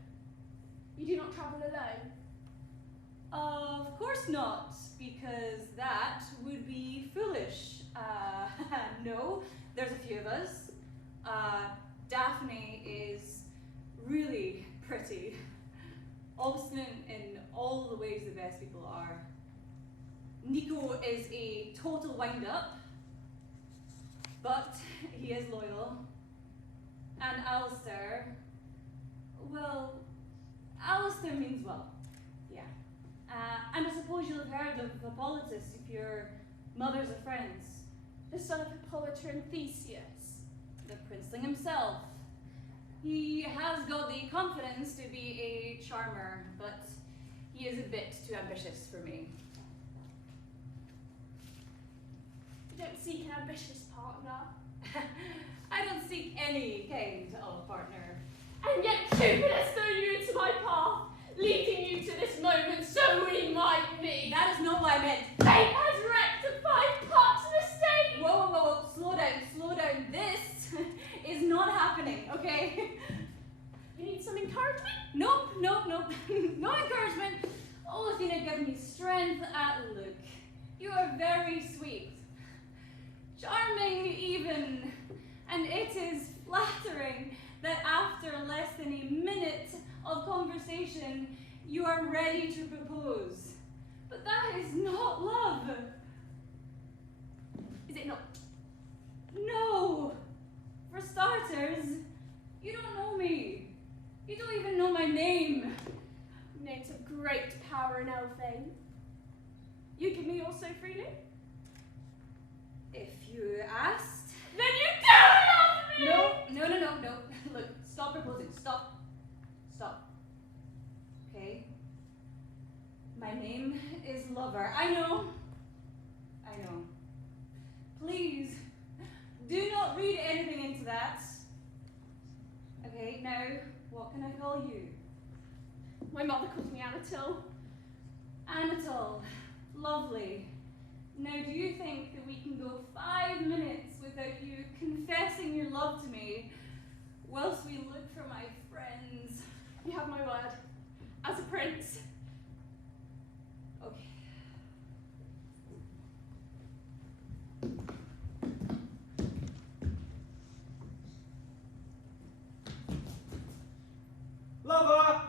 You do not travel alone? Of course not, because that would be foolish. No, there's a few of us. Daphne is really pretty, obstinate in all the ways the best people are. Nico is a total wind-up, but he is loyal. And Alistair, well, Alistair means well, yeah. And I suppose you'll have heard of Hippolytus if you're Mothers of friends. The son of Hippolyta and Theseus. The princeling himself. He has got the confidence to be a charmer, but he is a bit too ambitious for me. You don't seek an ambitious partner. I don't seek any kind of partner. And yet Cupid has thrown you into my path, leading you to this moment so we might meet. That is not what I meant. Fate has rectified parts of mistake. Whoa, whoa, whoa, whoa, slow down, slow down. This is not happening, okay? You need some encouragement? Nope, nope, nope. No encouragement. Oh, Athena, give me strength at look. You are very sweet. Charming even. And it is flattering that after less than a minute of conversation, you are ready to propose. But that is not love. Is it not? No. For starters, you don't know me. You don't even know my name. Names of great power in Elfhame. You give me yours so freely? If you asked. Then you do love me! No, no, no, no, no. Look, stop proposing. Stop. Stop. Okay? My name is Lover. I know. I know. Please, do not read anything into that. Okay, now, what can I call you? My mother calls me Anatole. Anatole. Lovely. Now, do you think that we can go 5 minutes without you confessing your love to me whilst we look for my friends? You have my word. As a prince. Okay. Lover!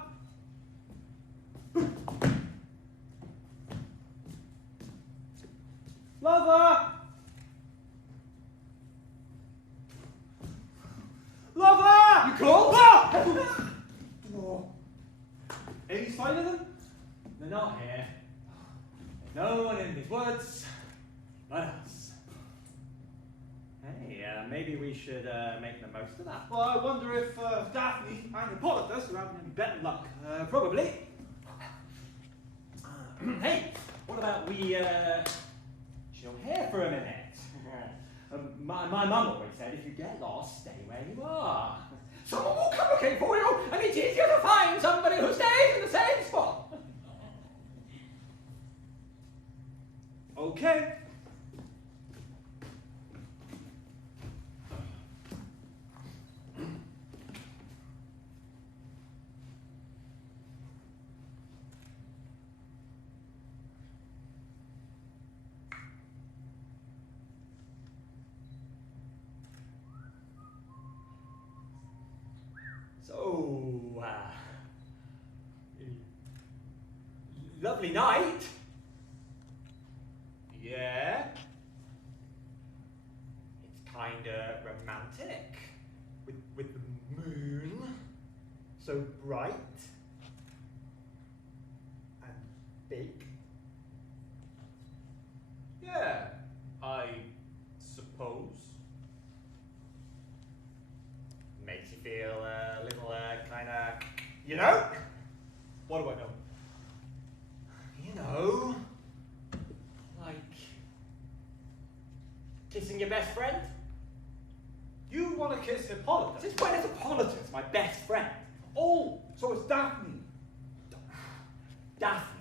Lover! Lover! You called? Ah! Oh. Any sign of them? They're not here. There's no one in these woods but us. Hey, maybe we should make the most of that. Well, I wonder if Daphne and Hippolytus are having any better luck. Probably. Hey, what about we chill here for a minute? My mum always said if you get lost, stay where you are. Someone will come looking for you, and it's easier to find somebody who stays in the same spot. Okay. So, lovely night. Yeah. It's kinda romantic. With the moon so bright and big. Yeah, I suppose. Makes you feel a little kinda, you know? What do I know? You know, like kissing your best friend? You want to kiss Hippolytus? Since when is Hippolytus my best friend? Oh, so it's Daphne. Daphne.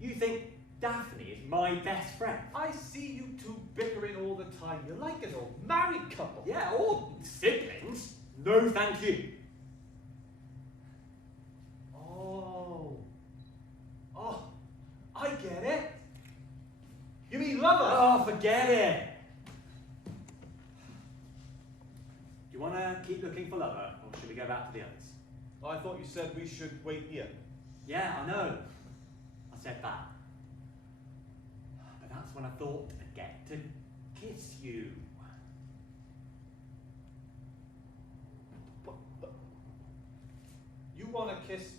You think Daphne is my best friend? I see you two bickering all the time. You're like an old married couple. Yeah, or siblings. No, thank you. Oh. Oh, I get it. You mean lover? Oh, forget it. Do you want to keep looking for lover, or should we go back to the others? I thought you said we should wait here. Yeah, I know. I said that. But that's when I thought I'd get to kiss you. But you want to kiss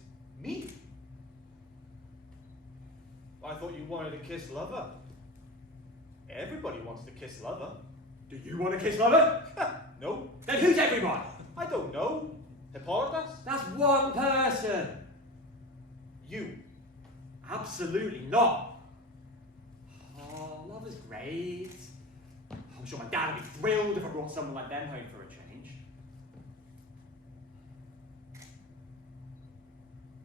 me? I thought you wanted to kiss lover. Everybody wants to kiss lover. Do you want to kiss lover? No, Then who's everyone? I don't know. Hippolytus? That's one person. You. Absolutely not. Oh, lover's great. I'm sure my dad would be thrilled if I brought someone like them home for a change.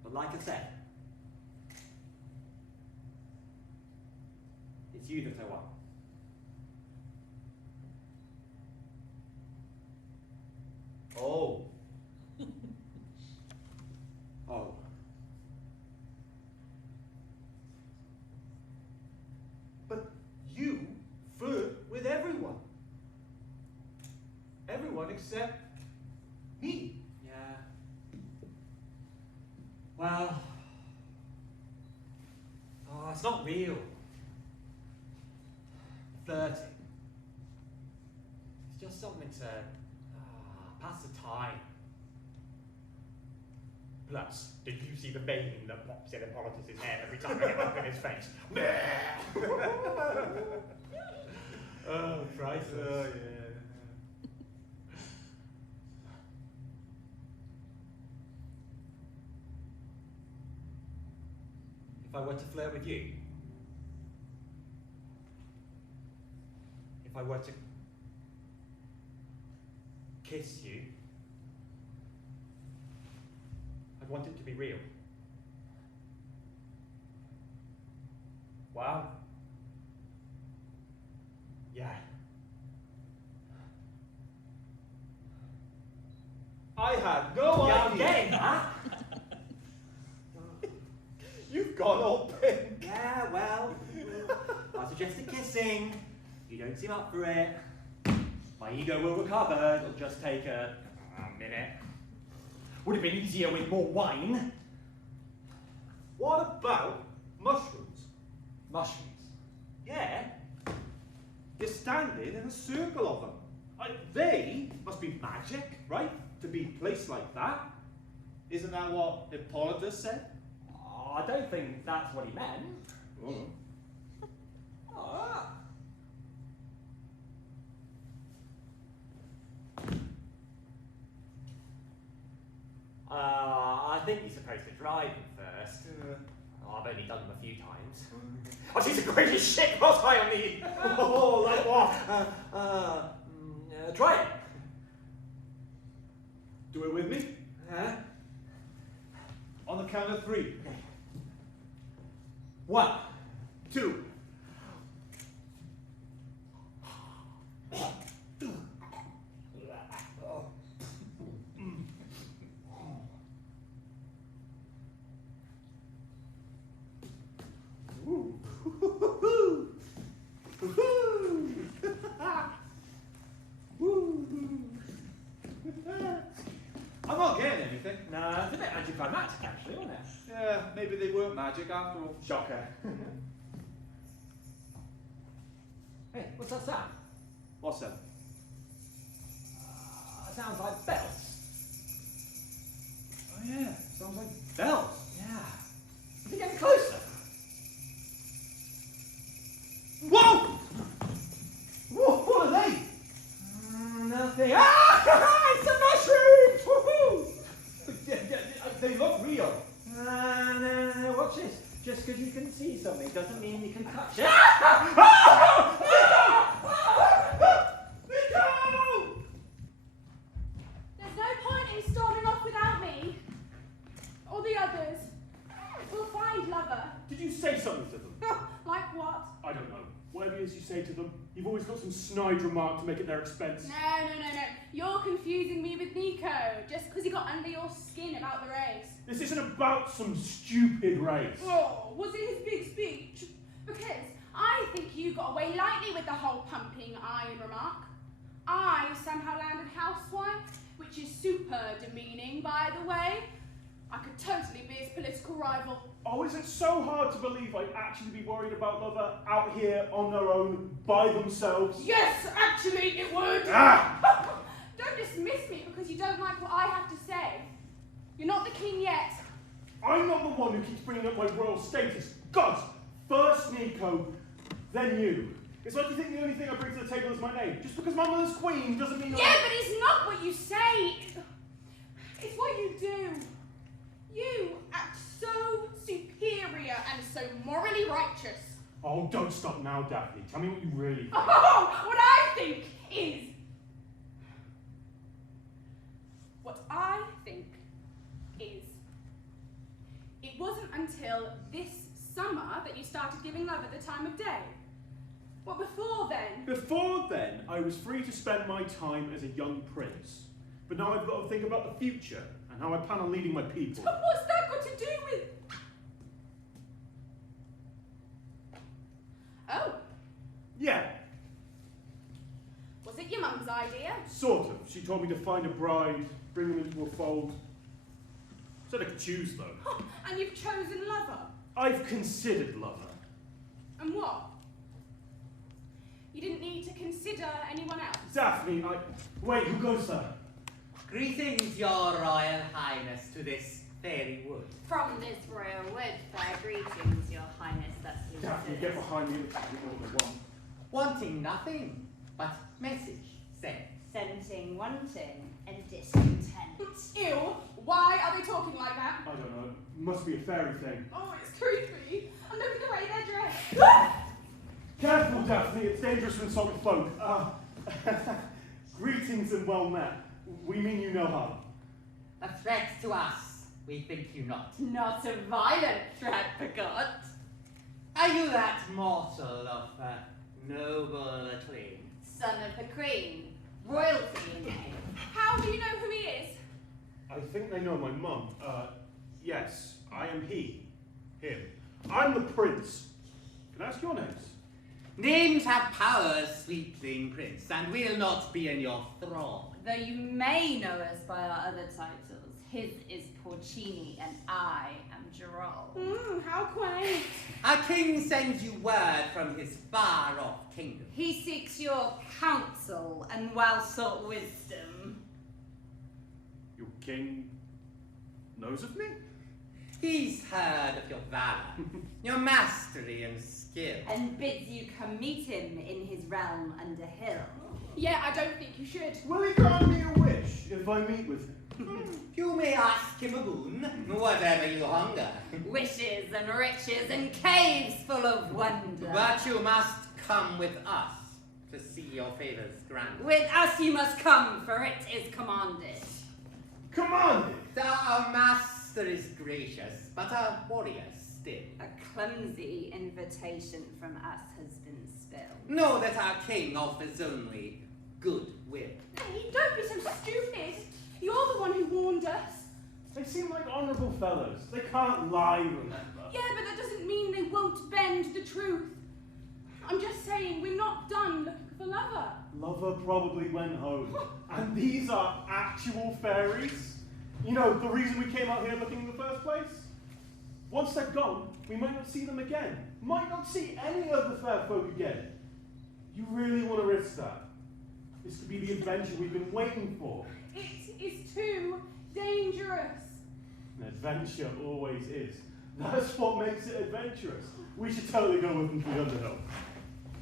But like I said, it's you that I want. Oh. Oh. But you flirt with everyone. Everyone except me. Yeah. Well. Oh, it's not real. Flirting. It's just something to pass the time. Plus, did you see the vein that pops in Hippolytus's head every time I get up in his face? Oh, priceless. Oh, yeah. If I were to flirt with you, if I were to kiss you, I'd want it to be real. Wow. Yeah. I had no Yeah, idea. I'm getting that. You've gone all pink. Yeah, well, I suggested kissing. You don't seem up for it. My ego will recover. It'll just take a minute. Would have been easier with more wine. What about mushrooms? Mushrooms. Yeah. You're standing in a circle of them. They must be magic, right? To be placed like that. Isn't that what Hippolytus said? Oh, I don't think that's what he meant. Oh. Ah. I think you're supposed to drive him first. Oh, I've only done them a few times. Oh, she's the greatest shit, was I on the... Oh, like what? Try it. Do it with me. Huh? On the count of 3. 1, 2. I'm not getting anything. Nah, it's a bit anticlimactic actually, wasn't it? Yeah, maybe they weren't magic after all. Shocker. Hey, what's that sound? What's that? Sounds like bells. Oh yeah, sounds like bells. Yeah. Is it getting closer? Whoa! Whoa, what are they? Nothing. Ah! It's the mushrooms! Woohoo! They look real. No, watch this. Just because you can see something doesn't mean you can touch it. There's no point in storming off without me. Or the others. We'll find Lover. Did you say something to them? Like what? I don't know. Whatever it is you say to them, you've always got some snide remark to make it their expense. No. You're confusing me with Nico, just because he got under your skin about the race. This isn't about some stupid race. Oh, was it his big speech? Because I think you got away lightly with the whole pumping iron remark. I somehow landed housewife, which is super demeaning, by the way. I could totally be his political rival. Oh, is it so hard to believe I'd actually be worried about Lover out here on their own, by themselves? Yes, actually, it would. Ah! Don't dismiss me because you don't like what I have to say. You're not the king yet. I'm not the one who keeps bringing up my royal status. God! First Nico, then you. It's like you think the only thing I bring to the table is my name. Just because my mother's queen doesn't mean Yeah, but it's not what you say. It's what you do. You act so superior and so morally righteous. Oh, don't stop now, Daphne. Tell me what you really think. Oh, what I think is... What I think is... It wasn't until this summer that you started giving love at the time of day. But before then... Before then, I was free to spend my time as a young prince. But now I've got to think about the future and how I plan on leading my people. But what's that got to do with... Oh, Yeah, was it your mum's idea? sort of. She told me to find a bride, bring them into a fold. Said I could choose, though. And you've chosen lover. I've considered lover. And what? You didn't need to consider anyone else? Daphne, Wait, who goes there? Greetings, your royal highness, to this fairy wood. From this royal wood, fair greetings, your highness, that's who Daphne, it get is. behind me. We know what they want. Wanting nothing, but message sent. Scenting, wanting, and discontent. Ew, why are they talking like that? I don't know. Must be a fairy thing. Oh, it's creepy. And look at the way they're dressed. Careful, Daphne. It's dangerous to insult the folk. Greetings and well met. We mean you no harm. A threat to us, we think you not. Not a violent threat, forgot. Are you that mortal of noble acclaim? Son of the queen, royalty in name. How do you know who he is? I think they know my mum. Yes, I am he. Him. I'm the prince. Can I ask your names? Names have powers, sweetling prince, and will not be in your thrall. Though you may know us by our other titles, his is Porcini and I am Gerald. How quaint. Our king sends you word from his far-off kingdom. He seeks your counsel and well-sought wisdom. Your king knows of me? He's heard of your valor, your mastery and skill. And bids you come meet him in his realm under hill. Yeah, I don't think you should. Will he grant me a wish if I meet with him? You may ask him a boon, whatever you hunger. Wishes and riches and caves full of wonder. But you must come with us to see your favors granted. With us you must come, for it is commanded. Commanded? Our master is gracious, but a warrior still. A clumsy invitation from us has been spilled. Know that our king offers only goodwill. Hey, don't be so stupid. You're the one who warned us. They seem like honourable fellows. They can't lie, remember? Yeah, but that doesn't mean they won't bend the truth. I'm just saying, we're not done looking for lover. Lover probably went home. And these are actual fairies? You know, the reason we came out here looking in the first place? Once they're gone, we might not see them again. Might not see any of the fair folk again. You really want to risk that? This could be the adventure we've been waiting for. It is too dangerous. An adventure always is. That's what makes it adventurous. We should totally go with them to the Underhill.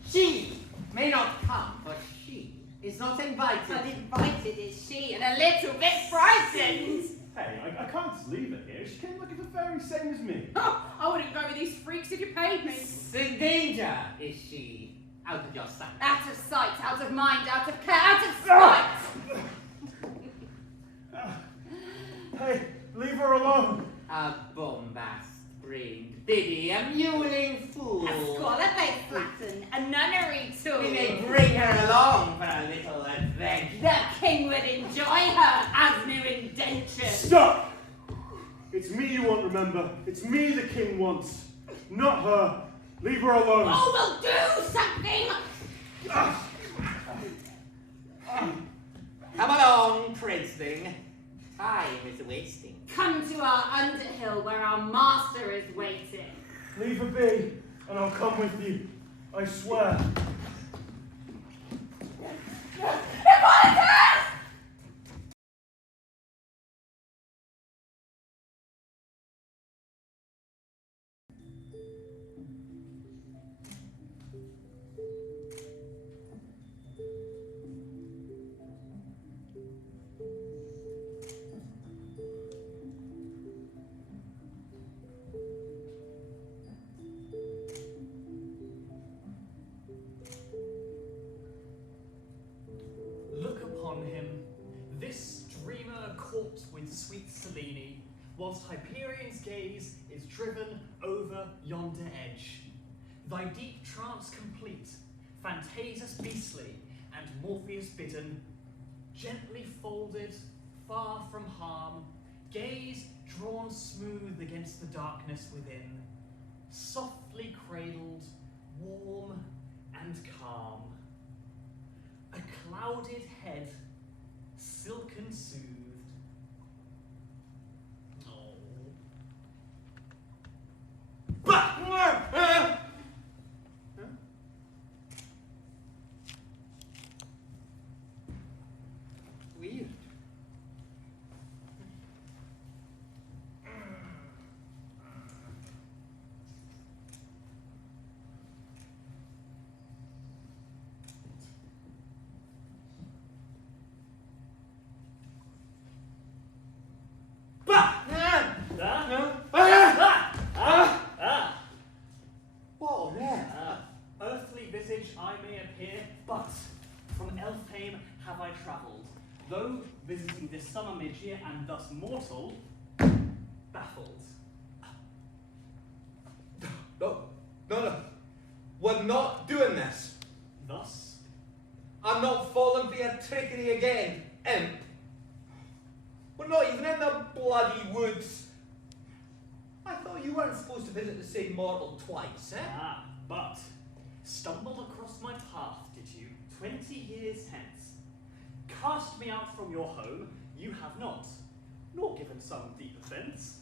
She may not come, but she is not invited. But invited is she, and a little bit frightened. Hey, I can't just leave her here. She came looking for fairies, same as me. Oh, I wouldn't go with these freaks if you paid me. In danger is she, out of your sight. Out of sight, out of mind, out of care, out of spite. Hey, leave her alone. A bombast-brained biddy, a mewling fool. A scholar-based flatten, a nunnery tool. We may bring her along for a little adventure. The king would enjoy her as new indentured. Stop! It's me you want, remember? It's me the king wants, not her. Leave her alone. Oh, we'll do something! Come along, princeling. Time is wasting. Come to our underhill where our master is waiting. Leave her be, and I'll come with you. I swear. Hippolytus! whilst Hyperion's gaze is driven over yonder edge. Thy deep trance complete, Phantasus beastly, and Morpheus bidden, gently folded, far from harm, gaze drawn smooth against the darkness within, softly cradled, warm and calm. A clouded head, silken soothed. Oh. Weird. What earthly visage I may appear, but from Elfhame have I travelled, though visiting this summer mid-year and thus mortal, baffled. No. We're not doing this. Thus, I'm not falling for your trickery again, imp. We're not even in the bloody woods. I thought you weren't supposed to visit the same mortal twice, eh? But stumbled across my path, did you, 20 years hence? Cast me out from your home, you have not, nor given some deep offence.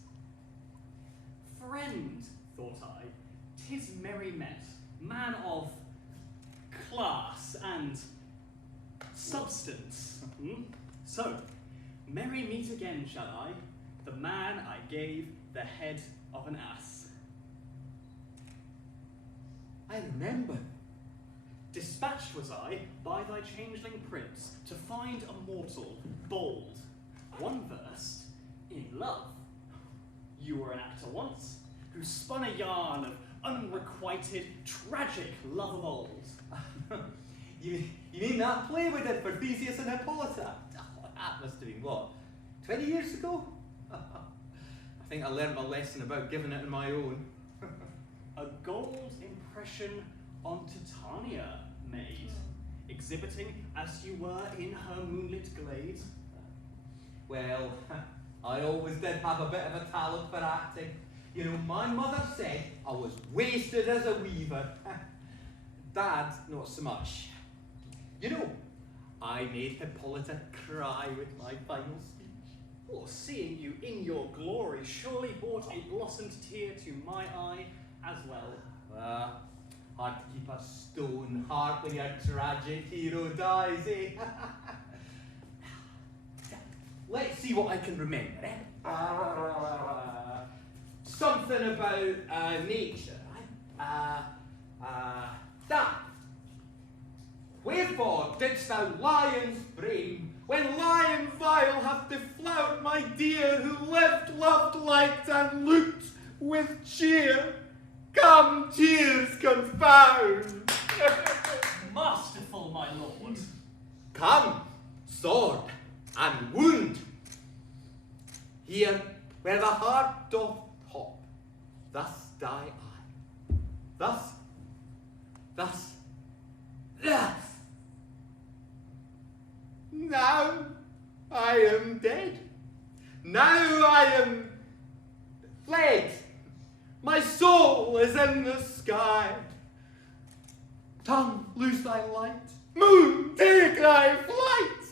Friend, thought I, 'tis merry met, man of class and substance. So, merry meet again, shall I, the man I gave the head of an ass. I remember. Dispatched was I by thy changeling prince to find a mortal, bold, one versed in love. You were an actor once, who spun a yarn of unrequited, tragic love of old. You mean that play we did for Theseus and Hippolyta? That must have been, what, 20 years ago? I think I learned my lesson about giving it on my own. A gold impression on Titania made, exhibiting as you were in her moonlit glade. Well, I always did have a bit of a talent for acting. You know, my mother said I was wasted as a weaver. Dad, not so much. You know, I made Hippolyta cry with my final speech. Or seeing you in your glory surely brought a blossomed tear to my eye as well. Hard to keep a stone heart when your tragic hero dies, eh? Let's see what I can remember, eh? Something about nature, right? That. Wherefore didst thou lions bring, when lion vile hath deflowered my dear, who lived, loved, liked, and looked with cheer? Come, tears confound! Masterful, my lord. Come, sword and wound. Here, where the heart doth hop, thus die I. Thus. Now I am dead. Now I am fled. My soul is in the sky. Tongue, lose thy light. Moon, take thy flight.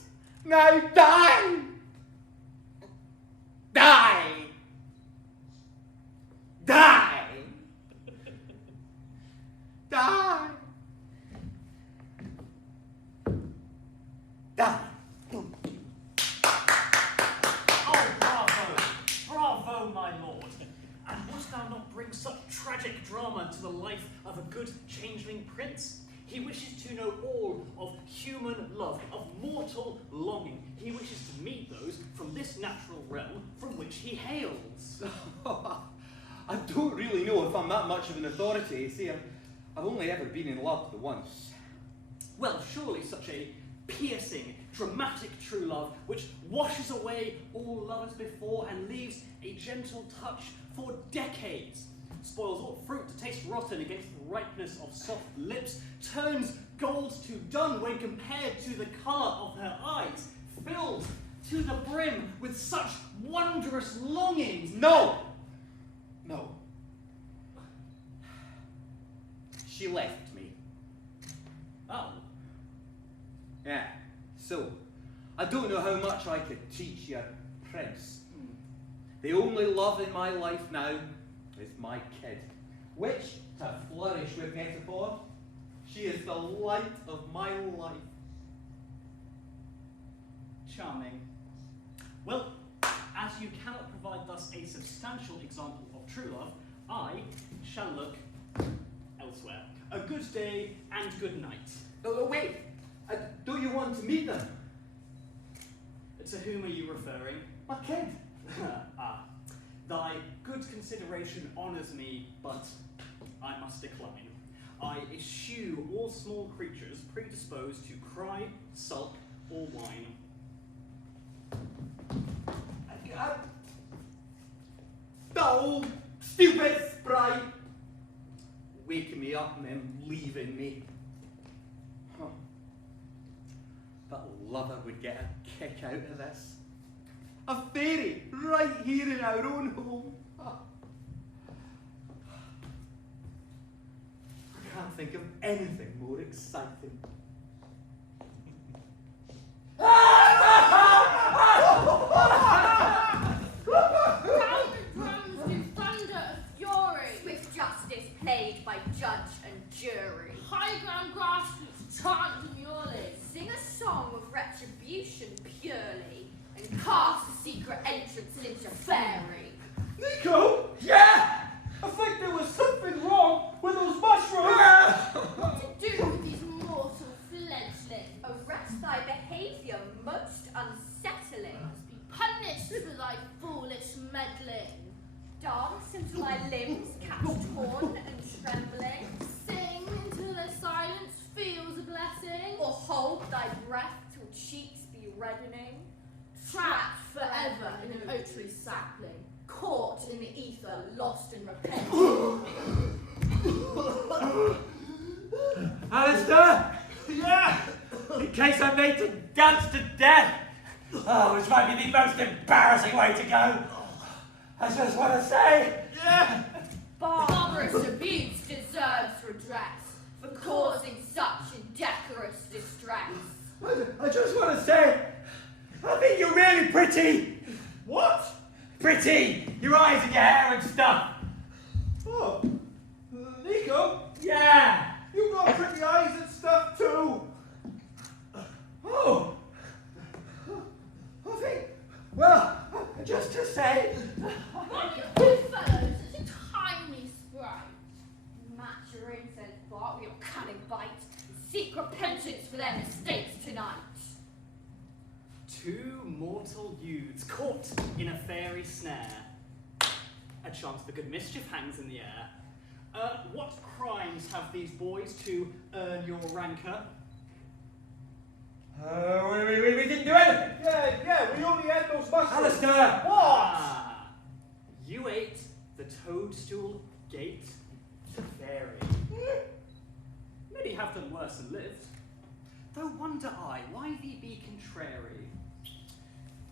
Now die. Die. Die. Die. Die. Oh, bravo, my lord. And wouldst thou not bring such tragic drama to the life of a good changeling prince? He wishes to know all of human love, of mortal longing. He wishes to meet those from this natural realm from which he hails. I don't really know if I'm that much of an authority. See, I've only ever been in love once. Well, surely such a piercing, dramatic true love, which washes away all lovers before and leaves a gentle touch for decades, spoils all fruit to taste rotten against the ripeness of soft lips, turns gold to dun when compared to the colour of her eyes, filled to the brim with such wondrous longings. No! No. She left me. Oh. Yeah, so, I don't know how much I could teach you, Prince. The only love in my life now is my kid, which, to flourish with metaphor, she is the light of my life. Charming. Well, as you cannot provide thus a substantial example of true love, I shall look elsewhere. A good day and good night. Oh, wait! Don't you want to meet them? To whom are you referring? My kid. Ah, thy good consideration honours me, but I must decline. I eschew all small creatures predisposed to cry, sulk, or whine. Oh, stupid sprite! Waking me up and then leaving me. Huh. That lover would get a kick out of this. A fairy right here in our own home. Huh. I can't think of anything more exciting. Played by judge and jury. High ground grassroots chant demurely. Sing a song of retribution purely, and cast a secret entrance into fairy. Nico? Yeah! I think there was something wrong with those mushrooms! What to do with these mortal fledglings? Arrest thy behaviour most unsettling. Must be punished for thy foolish meddling. Dance until thy limbs catch torn and trembling. Sing until their silence feels a blessing. Or hold thy breath till cheeks be reddening. Trapped forever in an oak tree sapling. Caught in the ether, lost in repentance. Alistair? Yeah? In case I'm made to dance to death. Oh, which might be the most embarrassing way to go. I just want to say, yeah. Barbarous abuse deserves redress for causing such indecorous distress. I just want to say, I think you're really pretty. What? Pretty. Your eyes and your hair and stuff. Oh, Nico? Yeah. You've got pretty eyes and stuff too. Oh. I think, well, just to say. What you do, fellow? Such a tiny sprite. Match your incense bark with your cunning bite. Seek repentance for their mistakes tonight. Two mortal youths caught in a fairy snare. A chance for good mischief hangs in the air. What crimes have these boys to earn your rancour? We didn't do anything. Yeah, we only had those mushrooms. Alistair! What? Ah, you ate the toadstool gate to fairy. Many have done worse and lived. Though wonder I, why thee be contrary?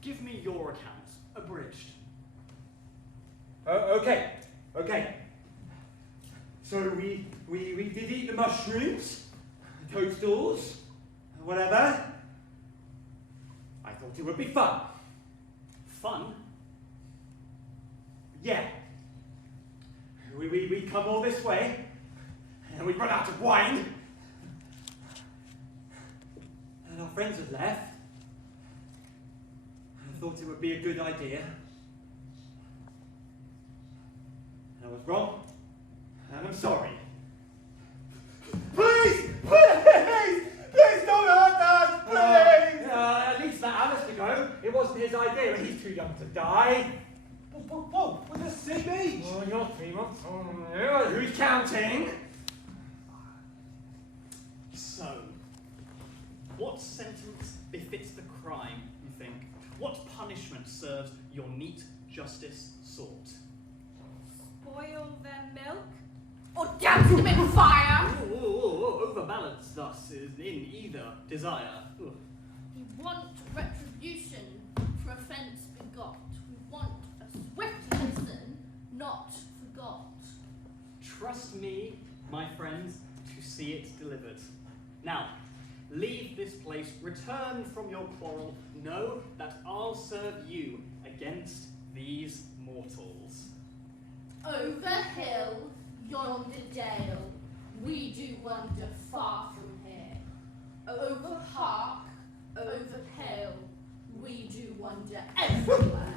Give me your account, abridged. Okay. So we did eat the mushrooms, the toadstools, whatever. I thought it would be fun. Fun? Yeah. We come all this way, and we run out of wine. And our friends had left. And I thought it would be a good idea. And I was wrong. And I'm sorry. Please don't hurt us, please! At least let Alistair go. It wasn't his idea, and he's too young to die. Whoa, we're the same age. Oh, you're 3 months. Who's counting? So, what sentiment serves your neat justice sort. Spoil their milk? Or douse them in fire! Overbalance thus is in either desire. Ugh. We want retribution for offence begot. We want a swift lesson, not forgot. Trust me, my friends, to see it delivered. Now, leave this place, return from your quarrel, know that I'll serve you against these mortals. Over hill, yonder dale, we do wander far from here. Over park, over pale, we do wander everywhere.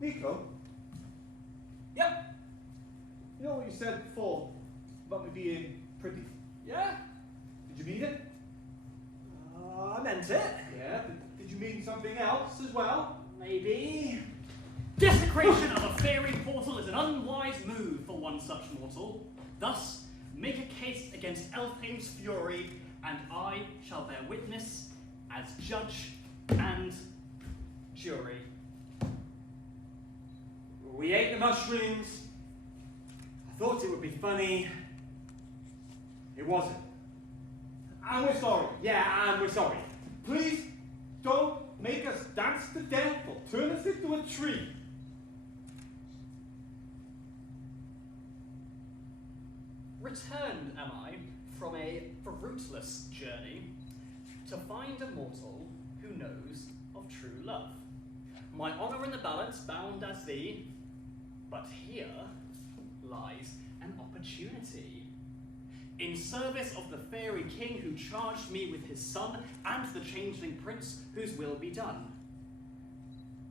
Nico? Yep. You know what you said before about me being pretty? Yeah? Did you mean it? I meant it. Yeah. Did you mean something else as well? Maybe. Desecration of a fairy portal is an unwise move for one such mortal. Thus, make a case against Elfhame's fury, and I shall bear witness as judge and jury. We ate the mushrooms. I thought it would be funny. It wasn't. And we're sorry. Yeah, and we're sorry. Please don't make us dance to death or turn us into a tree. Returned am I from a fruitless journey to find a mortal who knows of true love. My honour in the balance bound as thee, but here lies an opportunity. In service of the fairy king who charged me with his son and the changeling prince whose will be done.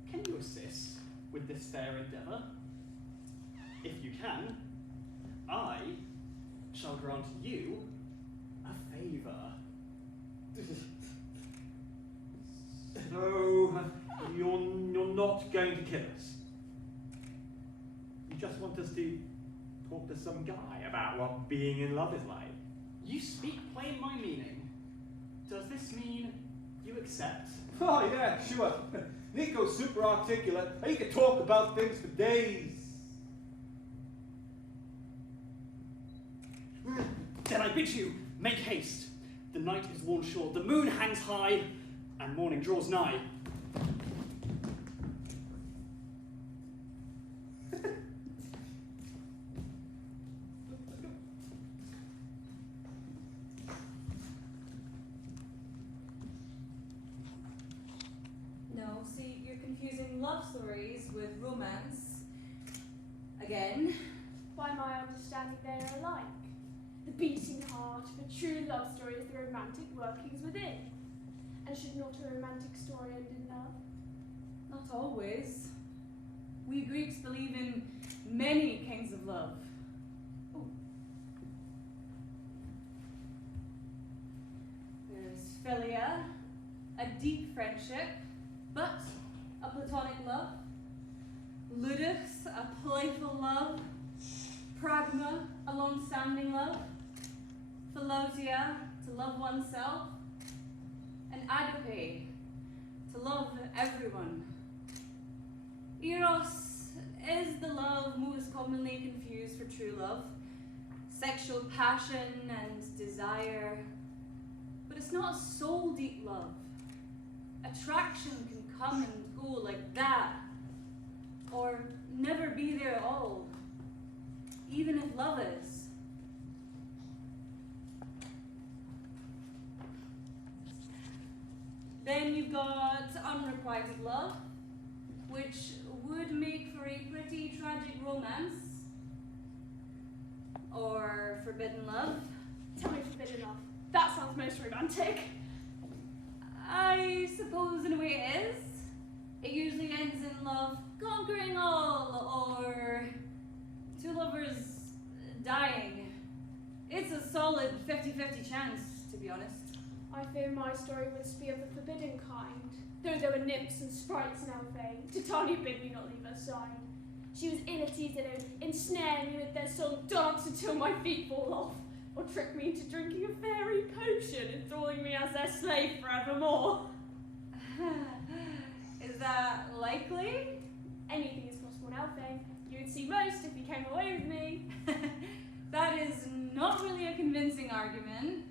Can you assist with this fair endeavour? If you can, I shall grant you a favour. So, you're not going to kill us? You just want us to talk to some guy about what being in love is like? You speak plain my meaning. Does this mean you accept? Oh yeah, sure. Nico's super articulate. He can talk about things for days. Then I bid you, make haste. The night is worn short, the moon hangs high, and morning draws nigh. No, see, you're confusing love stories with romance. Again. By my understanding, they are alike. The beating heart of a true love story is the romantic workings within. And should not a romantic story end in love? Not always. We Greeks believe in many kinds of love. Ooh. There's philia, a deep friendship, but a platonic love. Ludus, a playful love. Pragma, a long-standing love. Philotia, to love oneself. And agape, to love everyone. Eros is the love most commonly confused for true love. Sexual passion and desire. But it's not a soul-deep love. Attraction can come and go like that. Or never be there at all. Even if love is. Then you've got unrequited love, which would make for a pretty tragic romance. Or forbidden love. Tell me forbidden love. That sounds most romantic. I suppose in a way it is. It usually ends in love conquering all, or two lovers dying. It's a solid 50-50 chance, to be honest. fear my story would be of the forbidden kind. Though there were nymphs and sprites in Elfhame, Titania bid me not leave her side. She was ill at ease and would ensnare me with their song, dance until my feet fall off, or trick me into drinking a fairy potion, enthralling me as their slave forevermore. Is that likely? Anything is possible in Elfhame. You would see most if you came away with me. That is not really a convincing argument,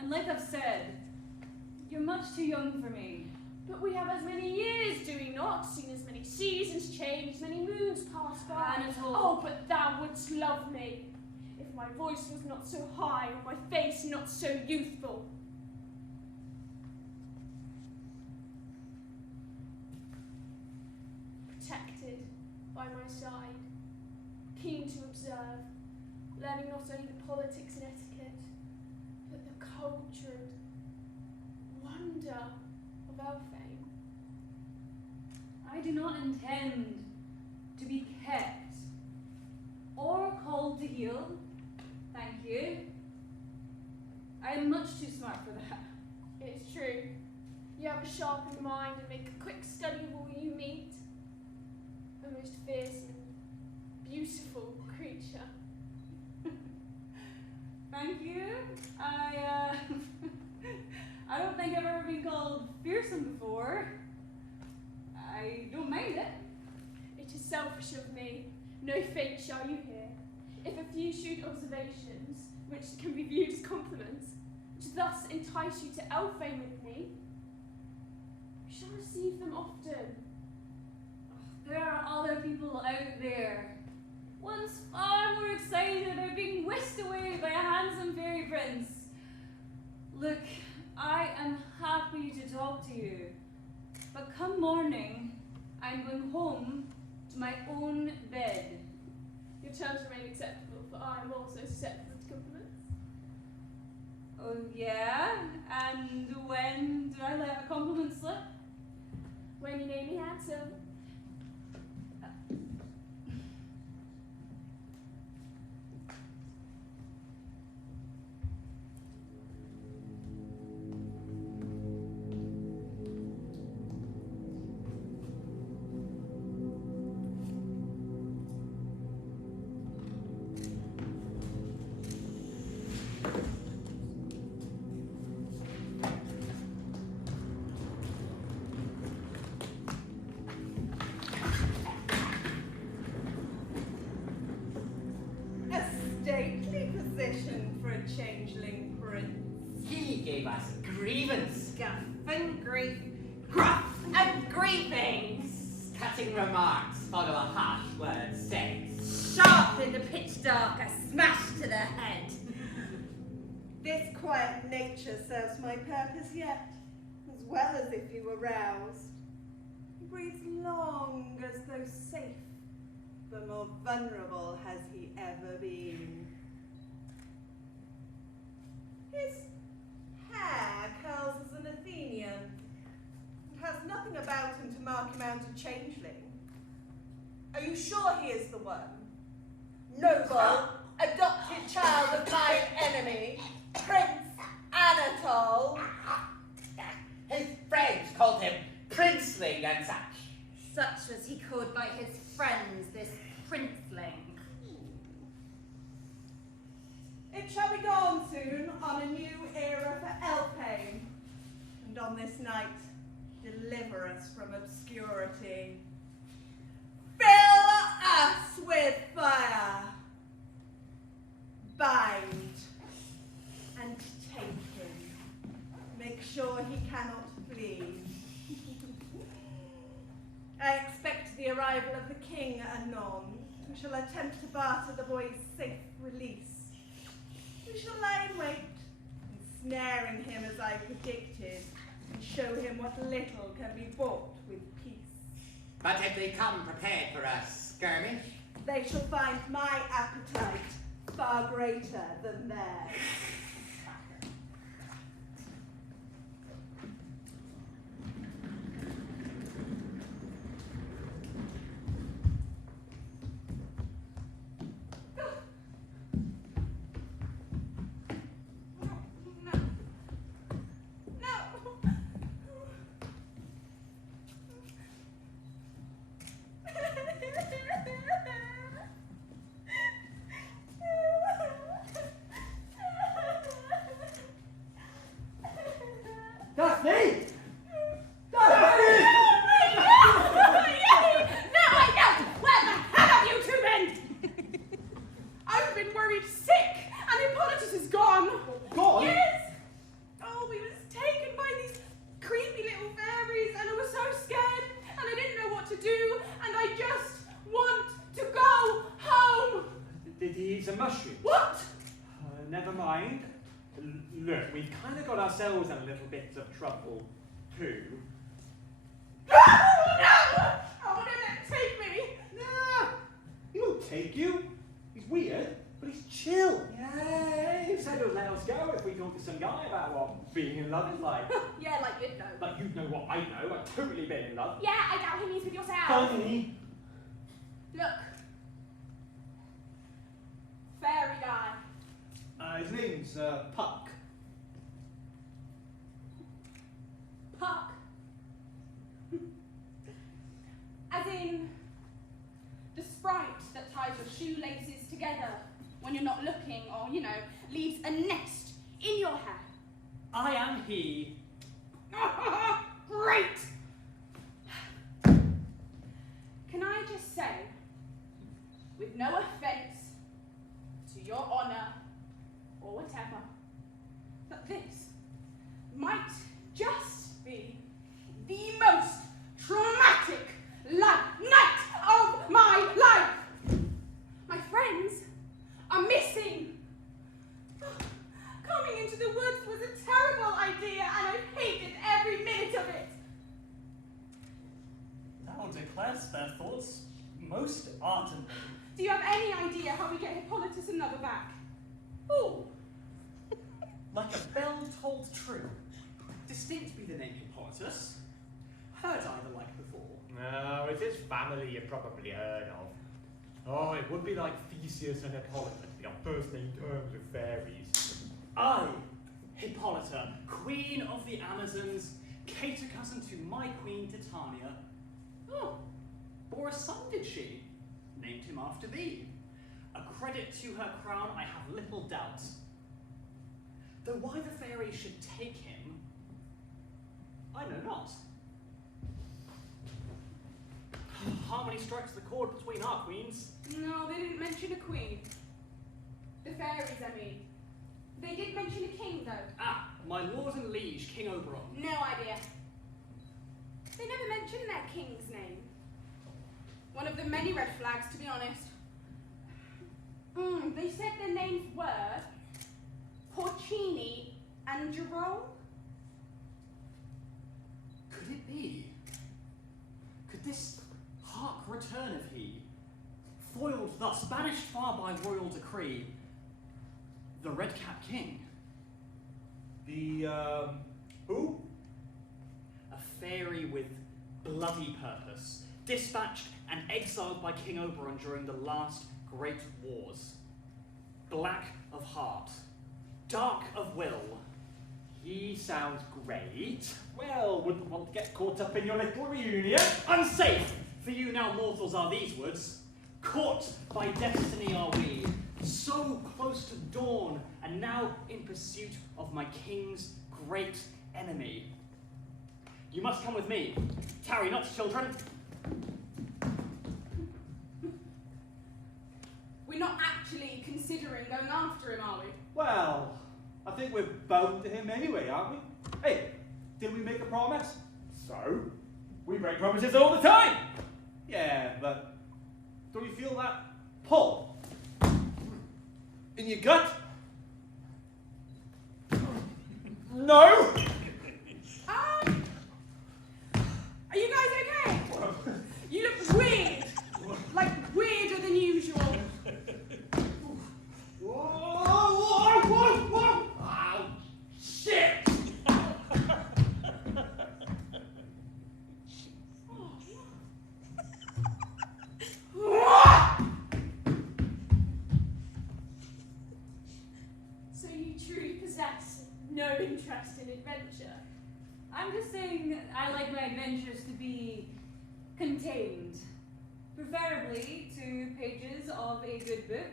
and like I've said, you're much too young for me. But we have as many years, do we not? Seen as many seasons change, many moons pass by. Anatole. Oh, but thou wouldst love me, if my voice was not so high, or my face not so youthful. Protected by my side, keen to observe, learning not only the politics and etiquette, but the culture and wonder of Elfhame. I do not intend to be kept or called to heel. Thank you. I am much too smart for that. It's true. You have a sharpened mind and make a quick study of all you meet. A most fierce and beautiful creature. Thank you. I don't think I've ever been called fearsome before. I don't mind it. It is selfish of me. No fate shall you hear. If a few shrewd observations, which can be viewed as compliments, which thus entice you to Elfhame with me, you shall receive them often. There are other people out there, once far more excited about being whisked away by a handsome fairy prince. Look, I am happy to talk to you, but come morning, I'm going home to my own bed. Your terms remain acceptable, for I am also susceptible to compliments. Oh yeah? And when do I let a compliment slip? When you name me handsome. Stately position for a changeling prince. He gave us grievance, Guff and grief, gruff and grieving. cutting remarks follow a harsh word said. Sharp in the pitch dark, a smash to the head. This quiet nature serves my purpose yet, as well as if you were roused. He breathes long as though safe, but more vulnerable has he ever been. His hair curls as an Athenian, and has nothing about him to mark him out a changeling. Are you sure he is the one? Noble, adopted child of mine enemy, Prince Anatole. His friends called him princeling and such. Such was he called by his friends, this princeling. It shall be dawn soon on a new era for Elfhame, and on this night deliver us from obscurity. Fill us with fire. Bind and take him. Make sure he cannot flee. I expect the arrival of the king anon. We shall attempt to barter the boy's safe release. We shall lie in wait, ensnaring him as I predicted, and show him what little can be bought with peace. But if they come prepared for a skirmish, They shall find my appetite far greater than theirs. we've kind of got ourselves in a little bit of trouble, too. No! Oh, don't take me! Nah, he won't take you. He's weird, but he's chill. Yeah, he said he'll let us go if we talk to some guy about what being in love is like. Yeah, like you'd know. Like you'd know what I know. I've totally been in love. Yeah, I doubt he means with yourself. Funny. Look. Fairy guy. His name's Puck. Puck. As in the sprite that ties your shoelaces together when you're not looking, or, you know, leaves a nest in your hair. I am he. Great! Can I just say, with no offence to your honour or whatever, that this might just be the most traumatic night of my life! My friends are missing. Coming into the woods was a terrible idea, and I've hated every minute of it. Thou declarest their thoughts most ardently. Do you have any idea how we get Hippolytus another back? Oh, like a bell told true. Distinct be the name Hippolytus. Heard either like before. No, it's his family you've probably heard of. Oh, it would be like Theseus and Hippolyta to be on first name terms with fairies. I, Hippolyta, queen of the Amazons, cater cousin to my queen Titania. Oh, bore a son did she? Named him after thee. A credit to her crown I have little doubt. Though why the fairies should take him, I know not. Harmony strikes the chord between our queens. No, they didn't mention a queen. The fairies, I mean. They did mention a king, though. Ah, my lord and liege, King Oberon. No idea. They never mentioned their king's name. One of the many red flags, to be honest. They said their names were Porcini and Jerome. Could it be? Could this hark return of he, foiled thus, banished far by royal decree, the red-cap king? The, who? A fairy with bloody purpose, dispatched and exiled by King Oberon during the last great wars. Black of heart, dark of will. He sounds great. Well, wouldn't want to get caught up in your little reunion. Unsafe for you now mortals are these woods. Caught by destiny are we, so close to dawn, and now in pursuit of my king's great enemy. You must come with me. Tarry not, children. We're not actually considering going after him, are we? Well, I think we're bound to him anyway, aren't we? Hey, did we make a promise? So? We break promises all the time! Yeah, but don't you feel that pull in your gut? No! Are you guys okay? You look weird. Like, weirder than usual. Oh, shit! So you truly possess no interest in adventure? I'm just saying I like my adventures to be contained. Preferably to pages of a good book.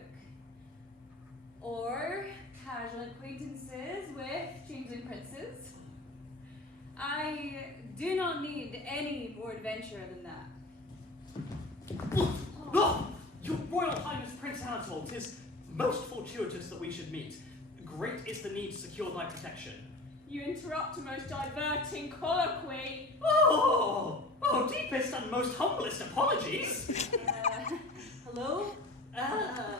Or casual acquaintances with changeling princes. I do not need any more adventure than that. Oh, your Royal Highness Prince Anatole, 'tis most fortuitous that we should meet. Great is the need to secure thy protection. You interrupt a most diverting colloquy. Oh, deepest and most humblest apologies. Hello?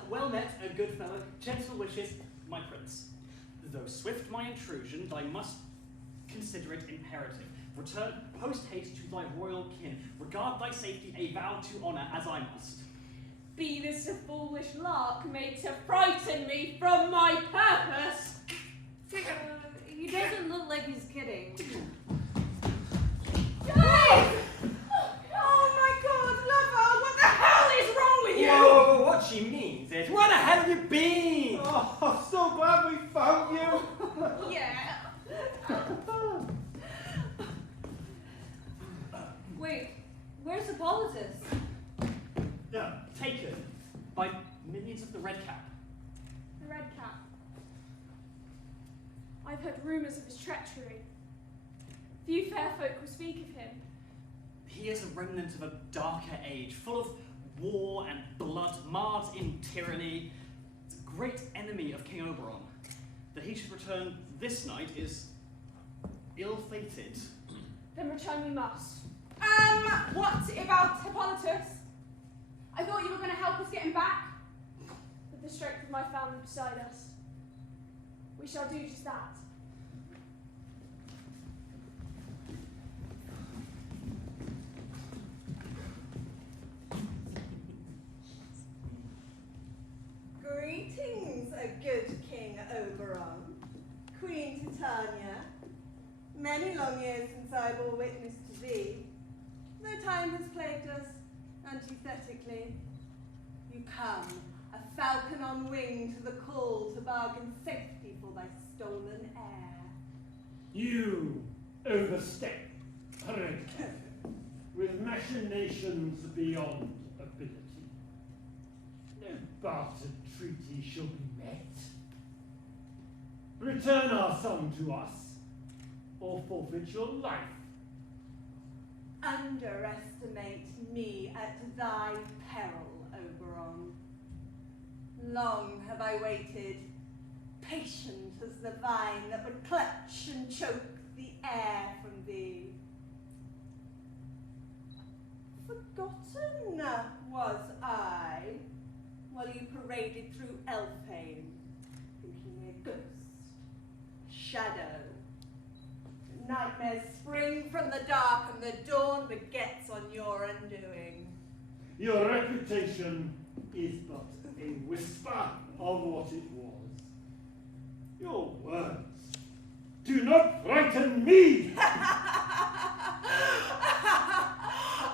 Well met, a good fellow. Gentle wishes, my prince. Though swift my intrusion, I must consider it imperative. Return post-haste to thy royal kin. Regard thy safety a vow to honour as I must. Be this a foolish lark made to frighten me from my purpose? He doesn't look like he's kidding. Guys! Oh my God, lover, what the hell is wrong with you? Whoa, what she means is, where the hell have you been? Oh, I'm so glad we found you. Yeah. Wait, where's Hippolytus? Taken by minions of the Red Cap. The Red Cap. I've heard rumours of his treachery. Few fair folk will speak of him. He is a remnant of a darker age, full of war and blood, marred in tyranny. It's a great enemy of King Oberon. That he should return this night is ill-fated. Then return we must. What about Hippolytus? I thought you were going to help us get him back. With the strength of my family beside us, we shall do just that. Greetings, a good King Oberon, Queen Titania. Many long years since I bore witness to thee, though time has plagued us antithetically. You come, a falcon on wing, to the call to bargain safety for thy stolen heir. You overstep, Red Cap, with machinations beyond ability. No bartered treaty shall be met. Return our son to us, or forfeit your life. Underestimate me at thy peril, Oberon. Long have I waited, patient as the vine that would clutch and choke the air from thee. Forgotten was I, while you paraded through Elfhame, thinking me a ghost, shadow. Nightmares spring from the dark and the dawn begets on your undoing. Your reputation is but a whisper of what it was. Your words do not frighten me!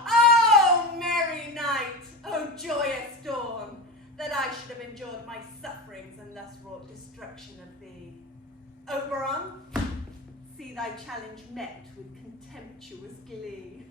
Oh, merry night! Oh, joyous dawn! That I should have endured my sufferings and thus wrought destruction of thee. Oberon, see thy challenge met with contemptuous glee.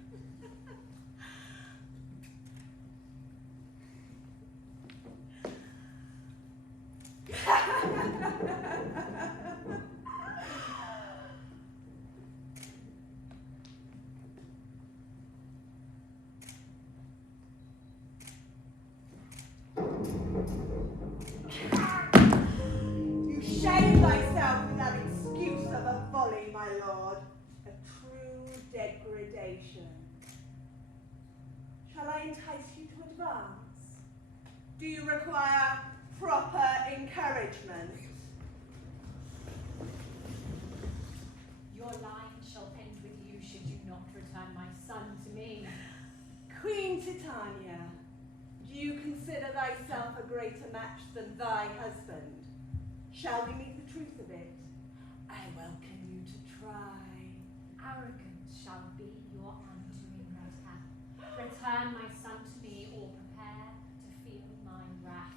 You shame thyself with that excuse of a folly, my lord. A true degradation. Shall I entice you to advance? Do you require proper encouragement? Your line shall end with you should you not return my son to me. Queen Titania, do you consider thyself a greater match than thy husband? Shall we meet the truth of it? I welcome you to try. Arrogant shall be your undoing, Red Cap. Return my son to me, or prepare to feel my wrath.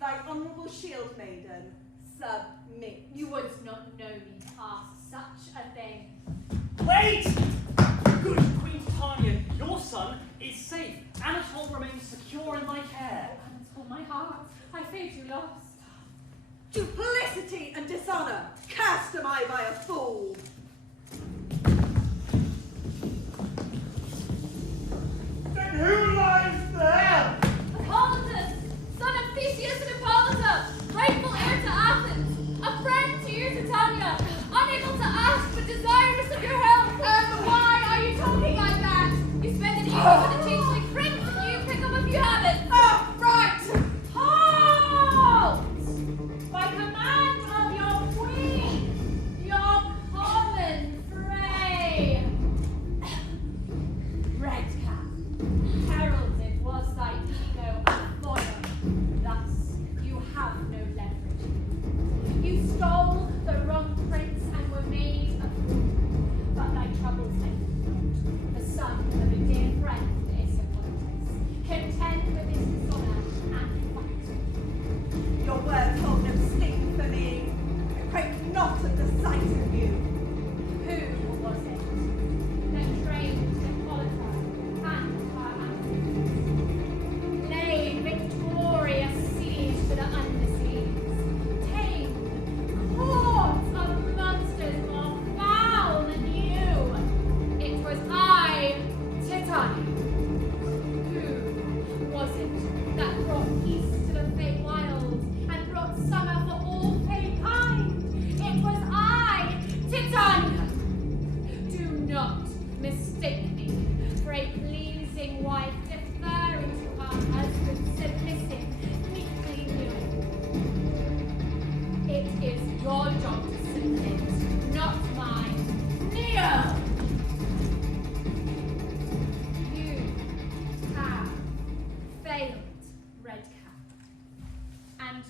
Thy honourable shield maiden, submit. You would not know me to ask such a thing. Wait! Good Queen Titania, your son is safe. Anatole remains secure in thy care. Anatole, my heart, I feared you lost. Duplicity and dishonour, cast am I by a fool. Then who lies there? Hippolytus, son of Theseus and Hippolyta, rightful heir to Athens, a friend to you, Titania, unable to ask but desirous of your help. Why are you talking like that? You spend an evening with a changeling prince and you pick up a few habits. Oh, right! Halt! By command of your queen.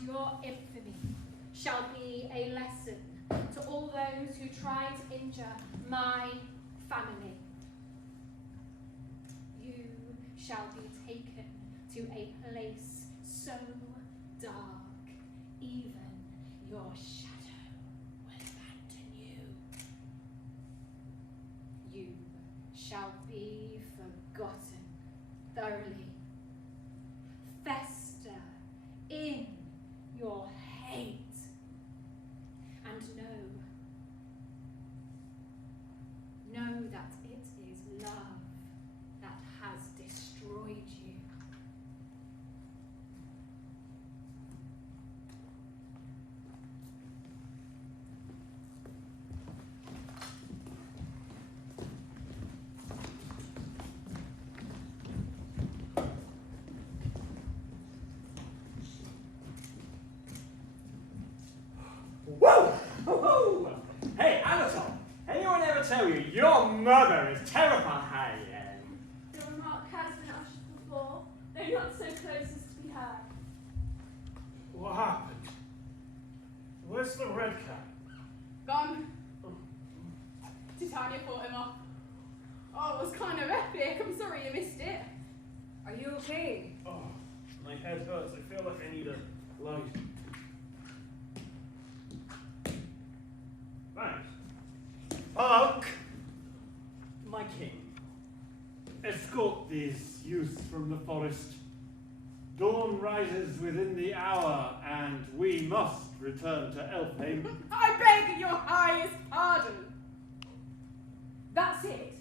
your infamy shall be a lesson to all those who try to injure my family. You shall be taken to a place so dark, even your shadow will abandon you. You shall be forgotten thoroughly. Fester in your hate. And know that it is love that has destroyed you. Whoa! Woo-hoo! Hey, Anatole! Anyone ever tell you your mother is terrifying? Your remark has been uttered before, though not so close as to be heard. What happened? Where's the red cat? Gone. Titania fought him off. Oh, it was kind of epic. I'm sorry you missed it. Are you okay? Oh, my head hurts. I feel like I need a light. Thanks. Puck! My king. Escort these youths from the forest. Dawn rises within the hour, and we must return to Elfhame. I beg your highest pardon. That's it.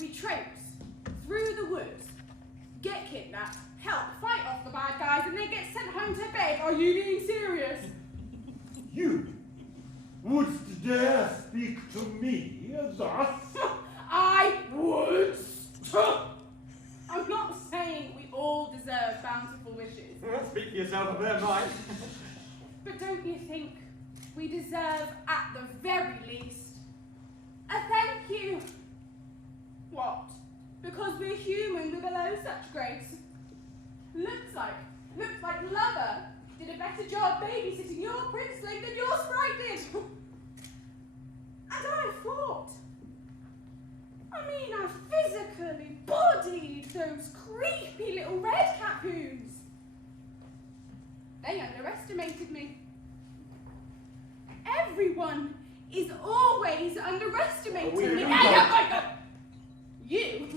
We traipse through the woods, get kidnapped, help fight off the bad guys, and then get sent home to bed. Are you being serious? You wouldst dare speak to me thus? I would. I'm not saying we all deserve bountiful wishes. Well, speak for yourself a bit, Mike. But don't you think we deserve, at the very least, a thank you? What? Because we're human, we're below such grace. Looks like Lover did a better job babysitting your princeling than your sprite did. And I fought. I mean, I physically bodied those creepy little red capoons. They underestimated me. Everyone is always underestimating me. You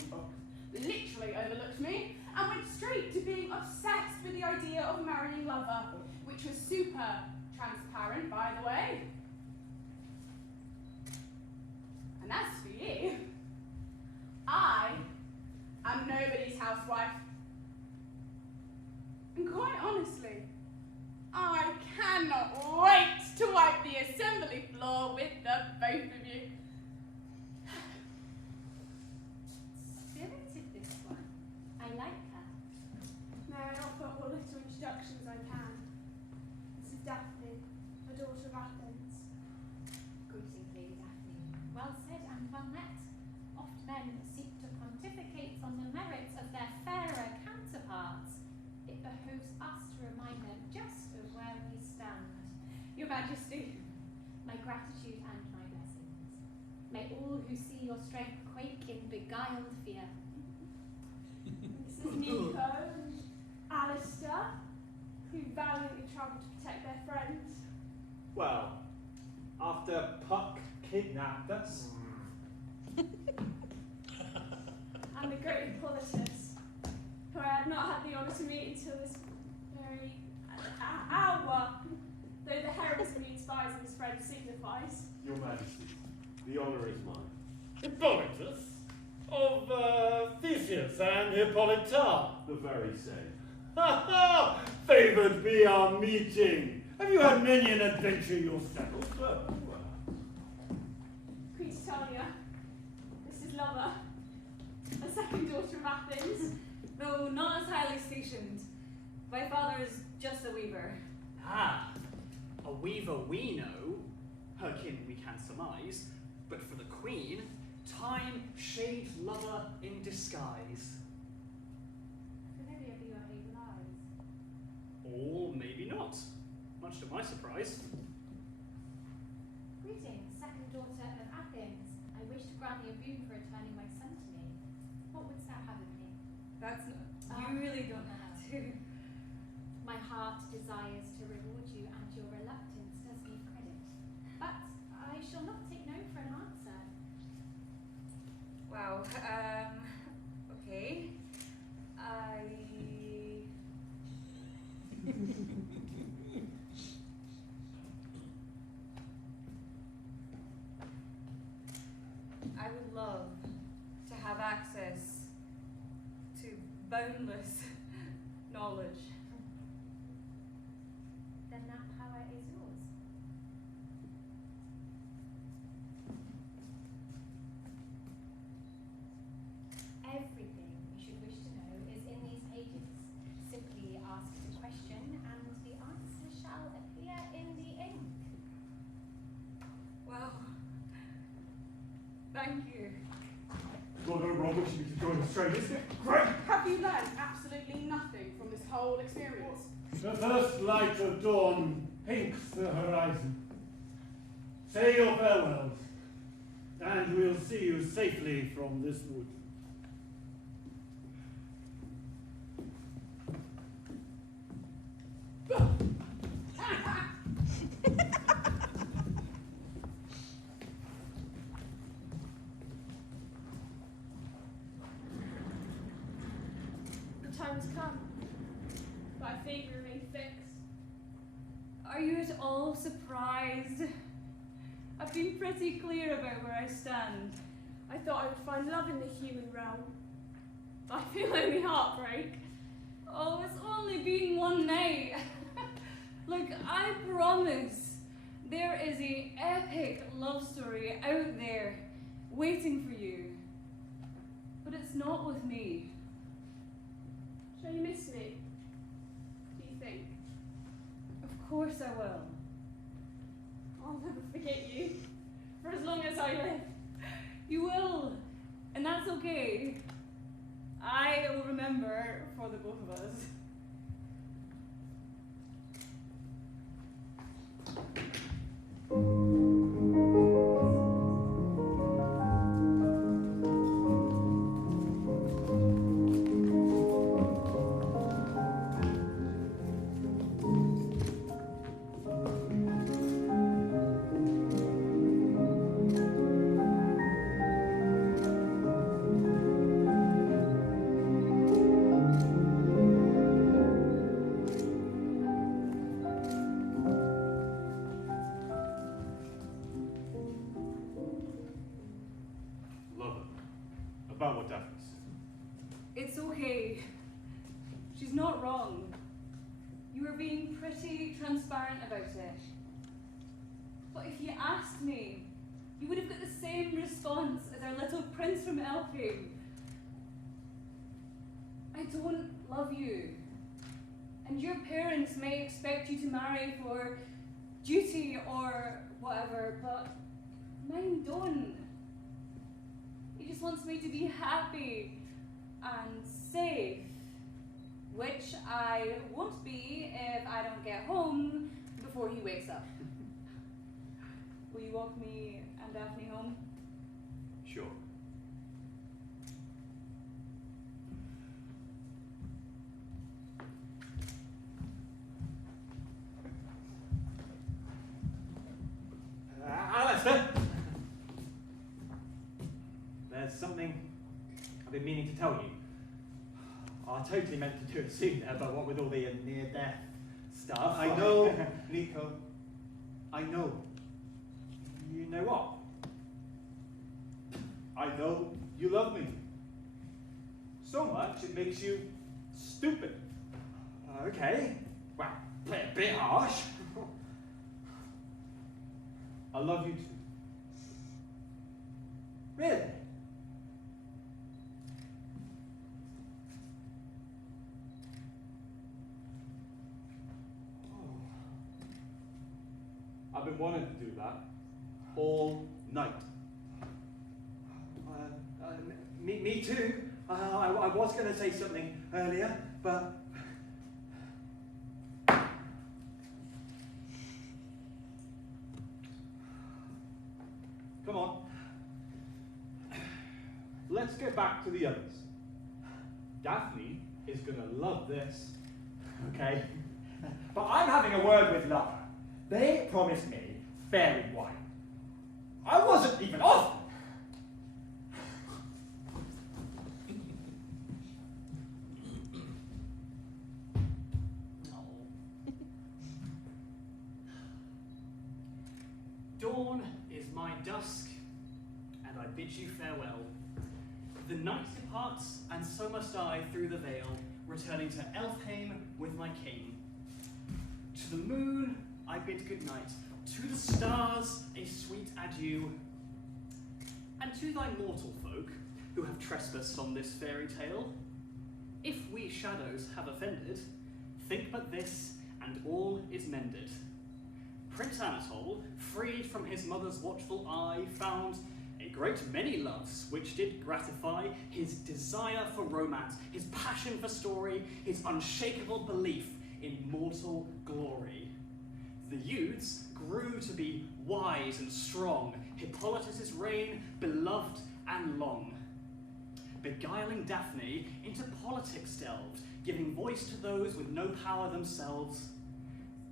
literally overlooked me and went straight to being obsessed with the idea of marrying Lover, which was super transparent, by the way. And as for you, I am nobody's housewife. And quite honestly, I cannot wait to wipe the assembly floor with the both of you. Spirited, this one. I like her. May I offer what little introductions I can? This is Daphne, a daughter of Athens. Greeting, Lady Daphne. Well said and well met. Oft men seek to pontificate on the merits of their fairer counterparts. It behooves us to remind them just of where we stand. Your Majesty. My gratitude and my blessings. May all who see your strength quake in beguiled fear. This is Nico and Alistair, who valiantly travel to protect their friends. Well, after Puck kidnapped us. And the great Hippolytus, who I had not had the honour to meet until this very hour, though the heroism he inspires in his friend signifies. Your Majesty, the honour is mine. Hippolytus? Of Theseus and Hippolyta? The very same. Ha ha! Favoured be our meeting. Have you had many an adventure yourself? Queen Titania, this is Lover, a second daughter of Athens. Though not as highly stationed. My father is just a weaver. Ah, a weaver we know, her kin we can surmise, but for the queen, time shades Lover in disguise. Familiar be your able eyes. All maybe not. Much to my surprise. Greetings, second daughter of Athens. I wish to grant thee a boon for returning my son to me. What wouldst thou have of me? That's not, you really don't have to. My heart desires to reward you, and your reluctance does me credit. But I shall not take no for an answer. Wow, okay. I would love to have access to boundless knowledge. Then that power is yours. Everything you should wish to know is in these pages. Simply ask the question and the answer shall appear in the ink. Well, thank you. Well, no wrong wishing me to join the strangers. Great! Have you learned absolutely nothing from this whole experience? The first light of dawn pinks the horizon. Say your farewells, and we'll see you safely from this wood. The time has come. Thy fate remain fixed. Are you at all surprised? I've been pretty clear about where I stand. I thought I would find love in the human realm. I feel only heartbreak. Oh, it's only been one night. Look, I promise there is an epic love story out there waiting for you. But it's not with me. Shall you miss me? Do you think? Of course I will. I'll never forget you. For as long as I live. You will, and that's okay. I will remember for the both of us. About what Daphne It's okay. She's not wrong. You were being pretty transparent about it. But if you asked me, you would have got the same response as our little prince from Elfhame. I don't love you. And your parents may expect you to marry for duty or whatever, but mine don't. He just wants me to be happy and safe, which I won't be if I don't get home before he wakes up. Will you walk me and Daphne home? Sure. Alistair! There's something I've been meaning to tell you. I totally meant to do it sooner, but what with all the near-death stuff... I know, Nico. I know. You know what? I know you love me. So much it makes you stupid. Okay. Well, a bit harsh. I love you too. Really? I've been wanting to do that all night. Me too. I was going to say something earlier, but let's get back to the others. Daphne is going to love this. Okay. But I'm having a word with Lover. They promised me fairy wine. I wasn't even offered. Dawn is my dusk, and I bid you farewell. The night departs, and so must I through the veil, returning to Elfhame with my king. To the moon I bid good night, to the stars a sweet adieu, and to thy mortal folk who have trespassed on this fairy tale, if we shadows have offended, think but this, and all is mended. Prince Anatole, freed from his mother's watchful eye, found a great many loves which did gratify his desire for romance, his passion for story, his unshakable belief in mortal glory. The youths grew to be wise and strong, Hippolytus' reign beloved and long. Beguiling Daphne into politics delved, giving voice to those with no power themselves.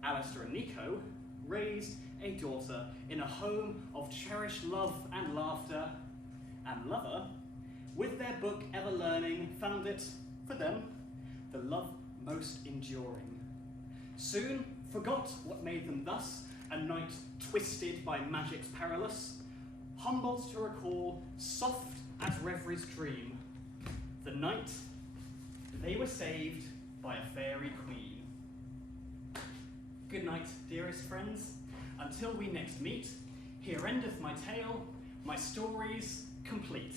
Alistair and Nico raised a daughter in a home of cherished love and laughter, and Lover, with their book Ever Learning, found it, for them, the love most enduring. Soon forgot what made them thus, a night twisted by magic's perilous, humbled to recall, soft as reveries dream, the night they were saved by a fairy queen. Good night, dearest friends. Until we next meet, here endeth my tale, my stories complete.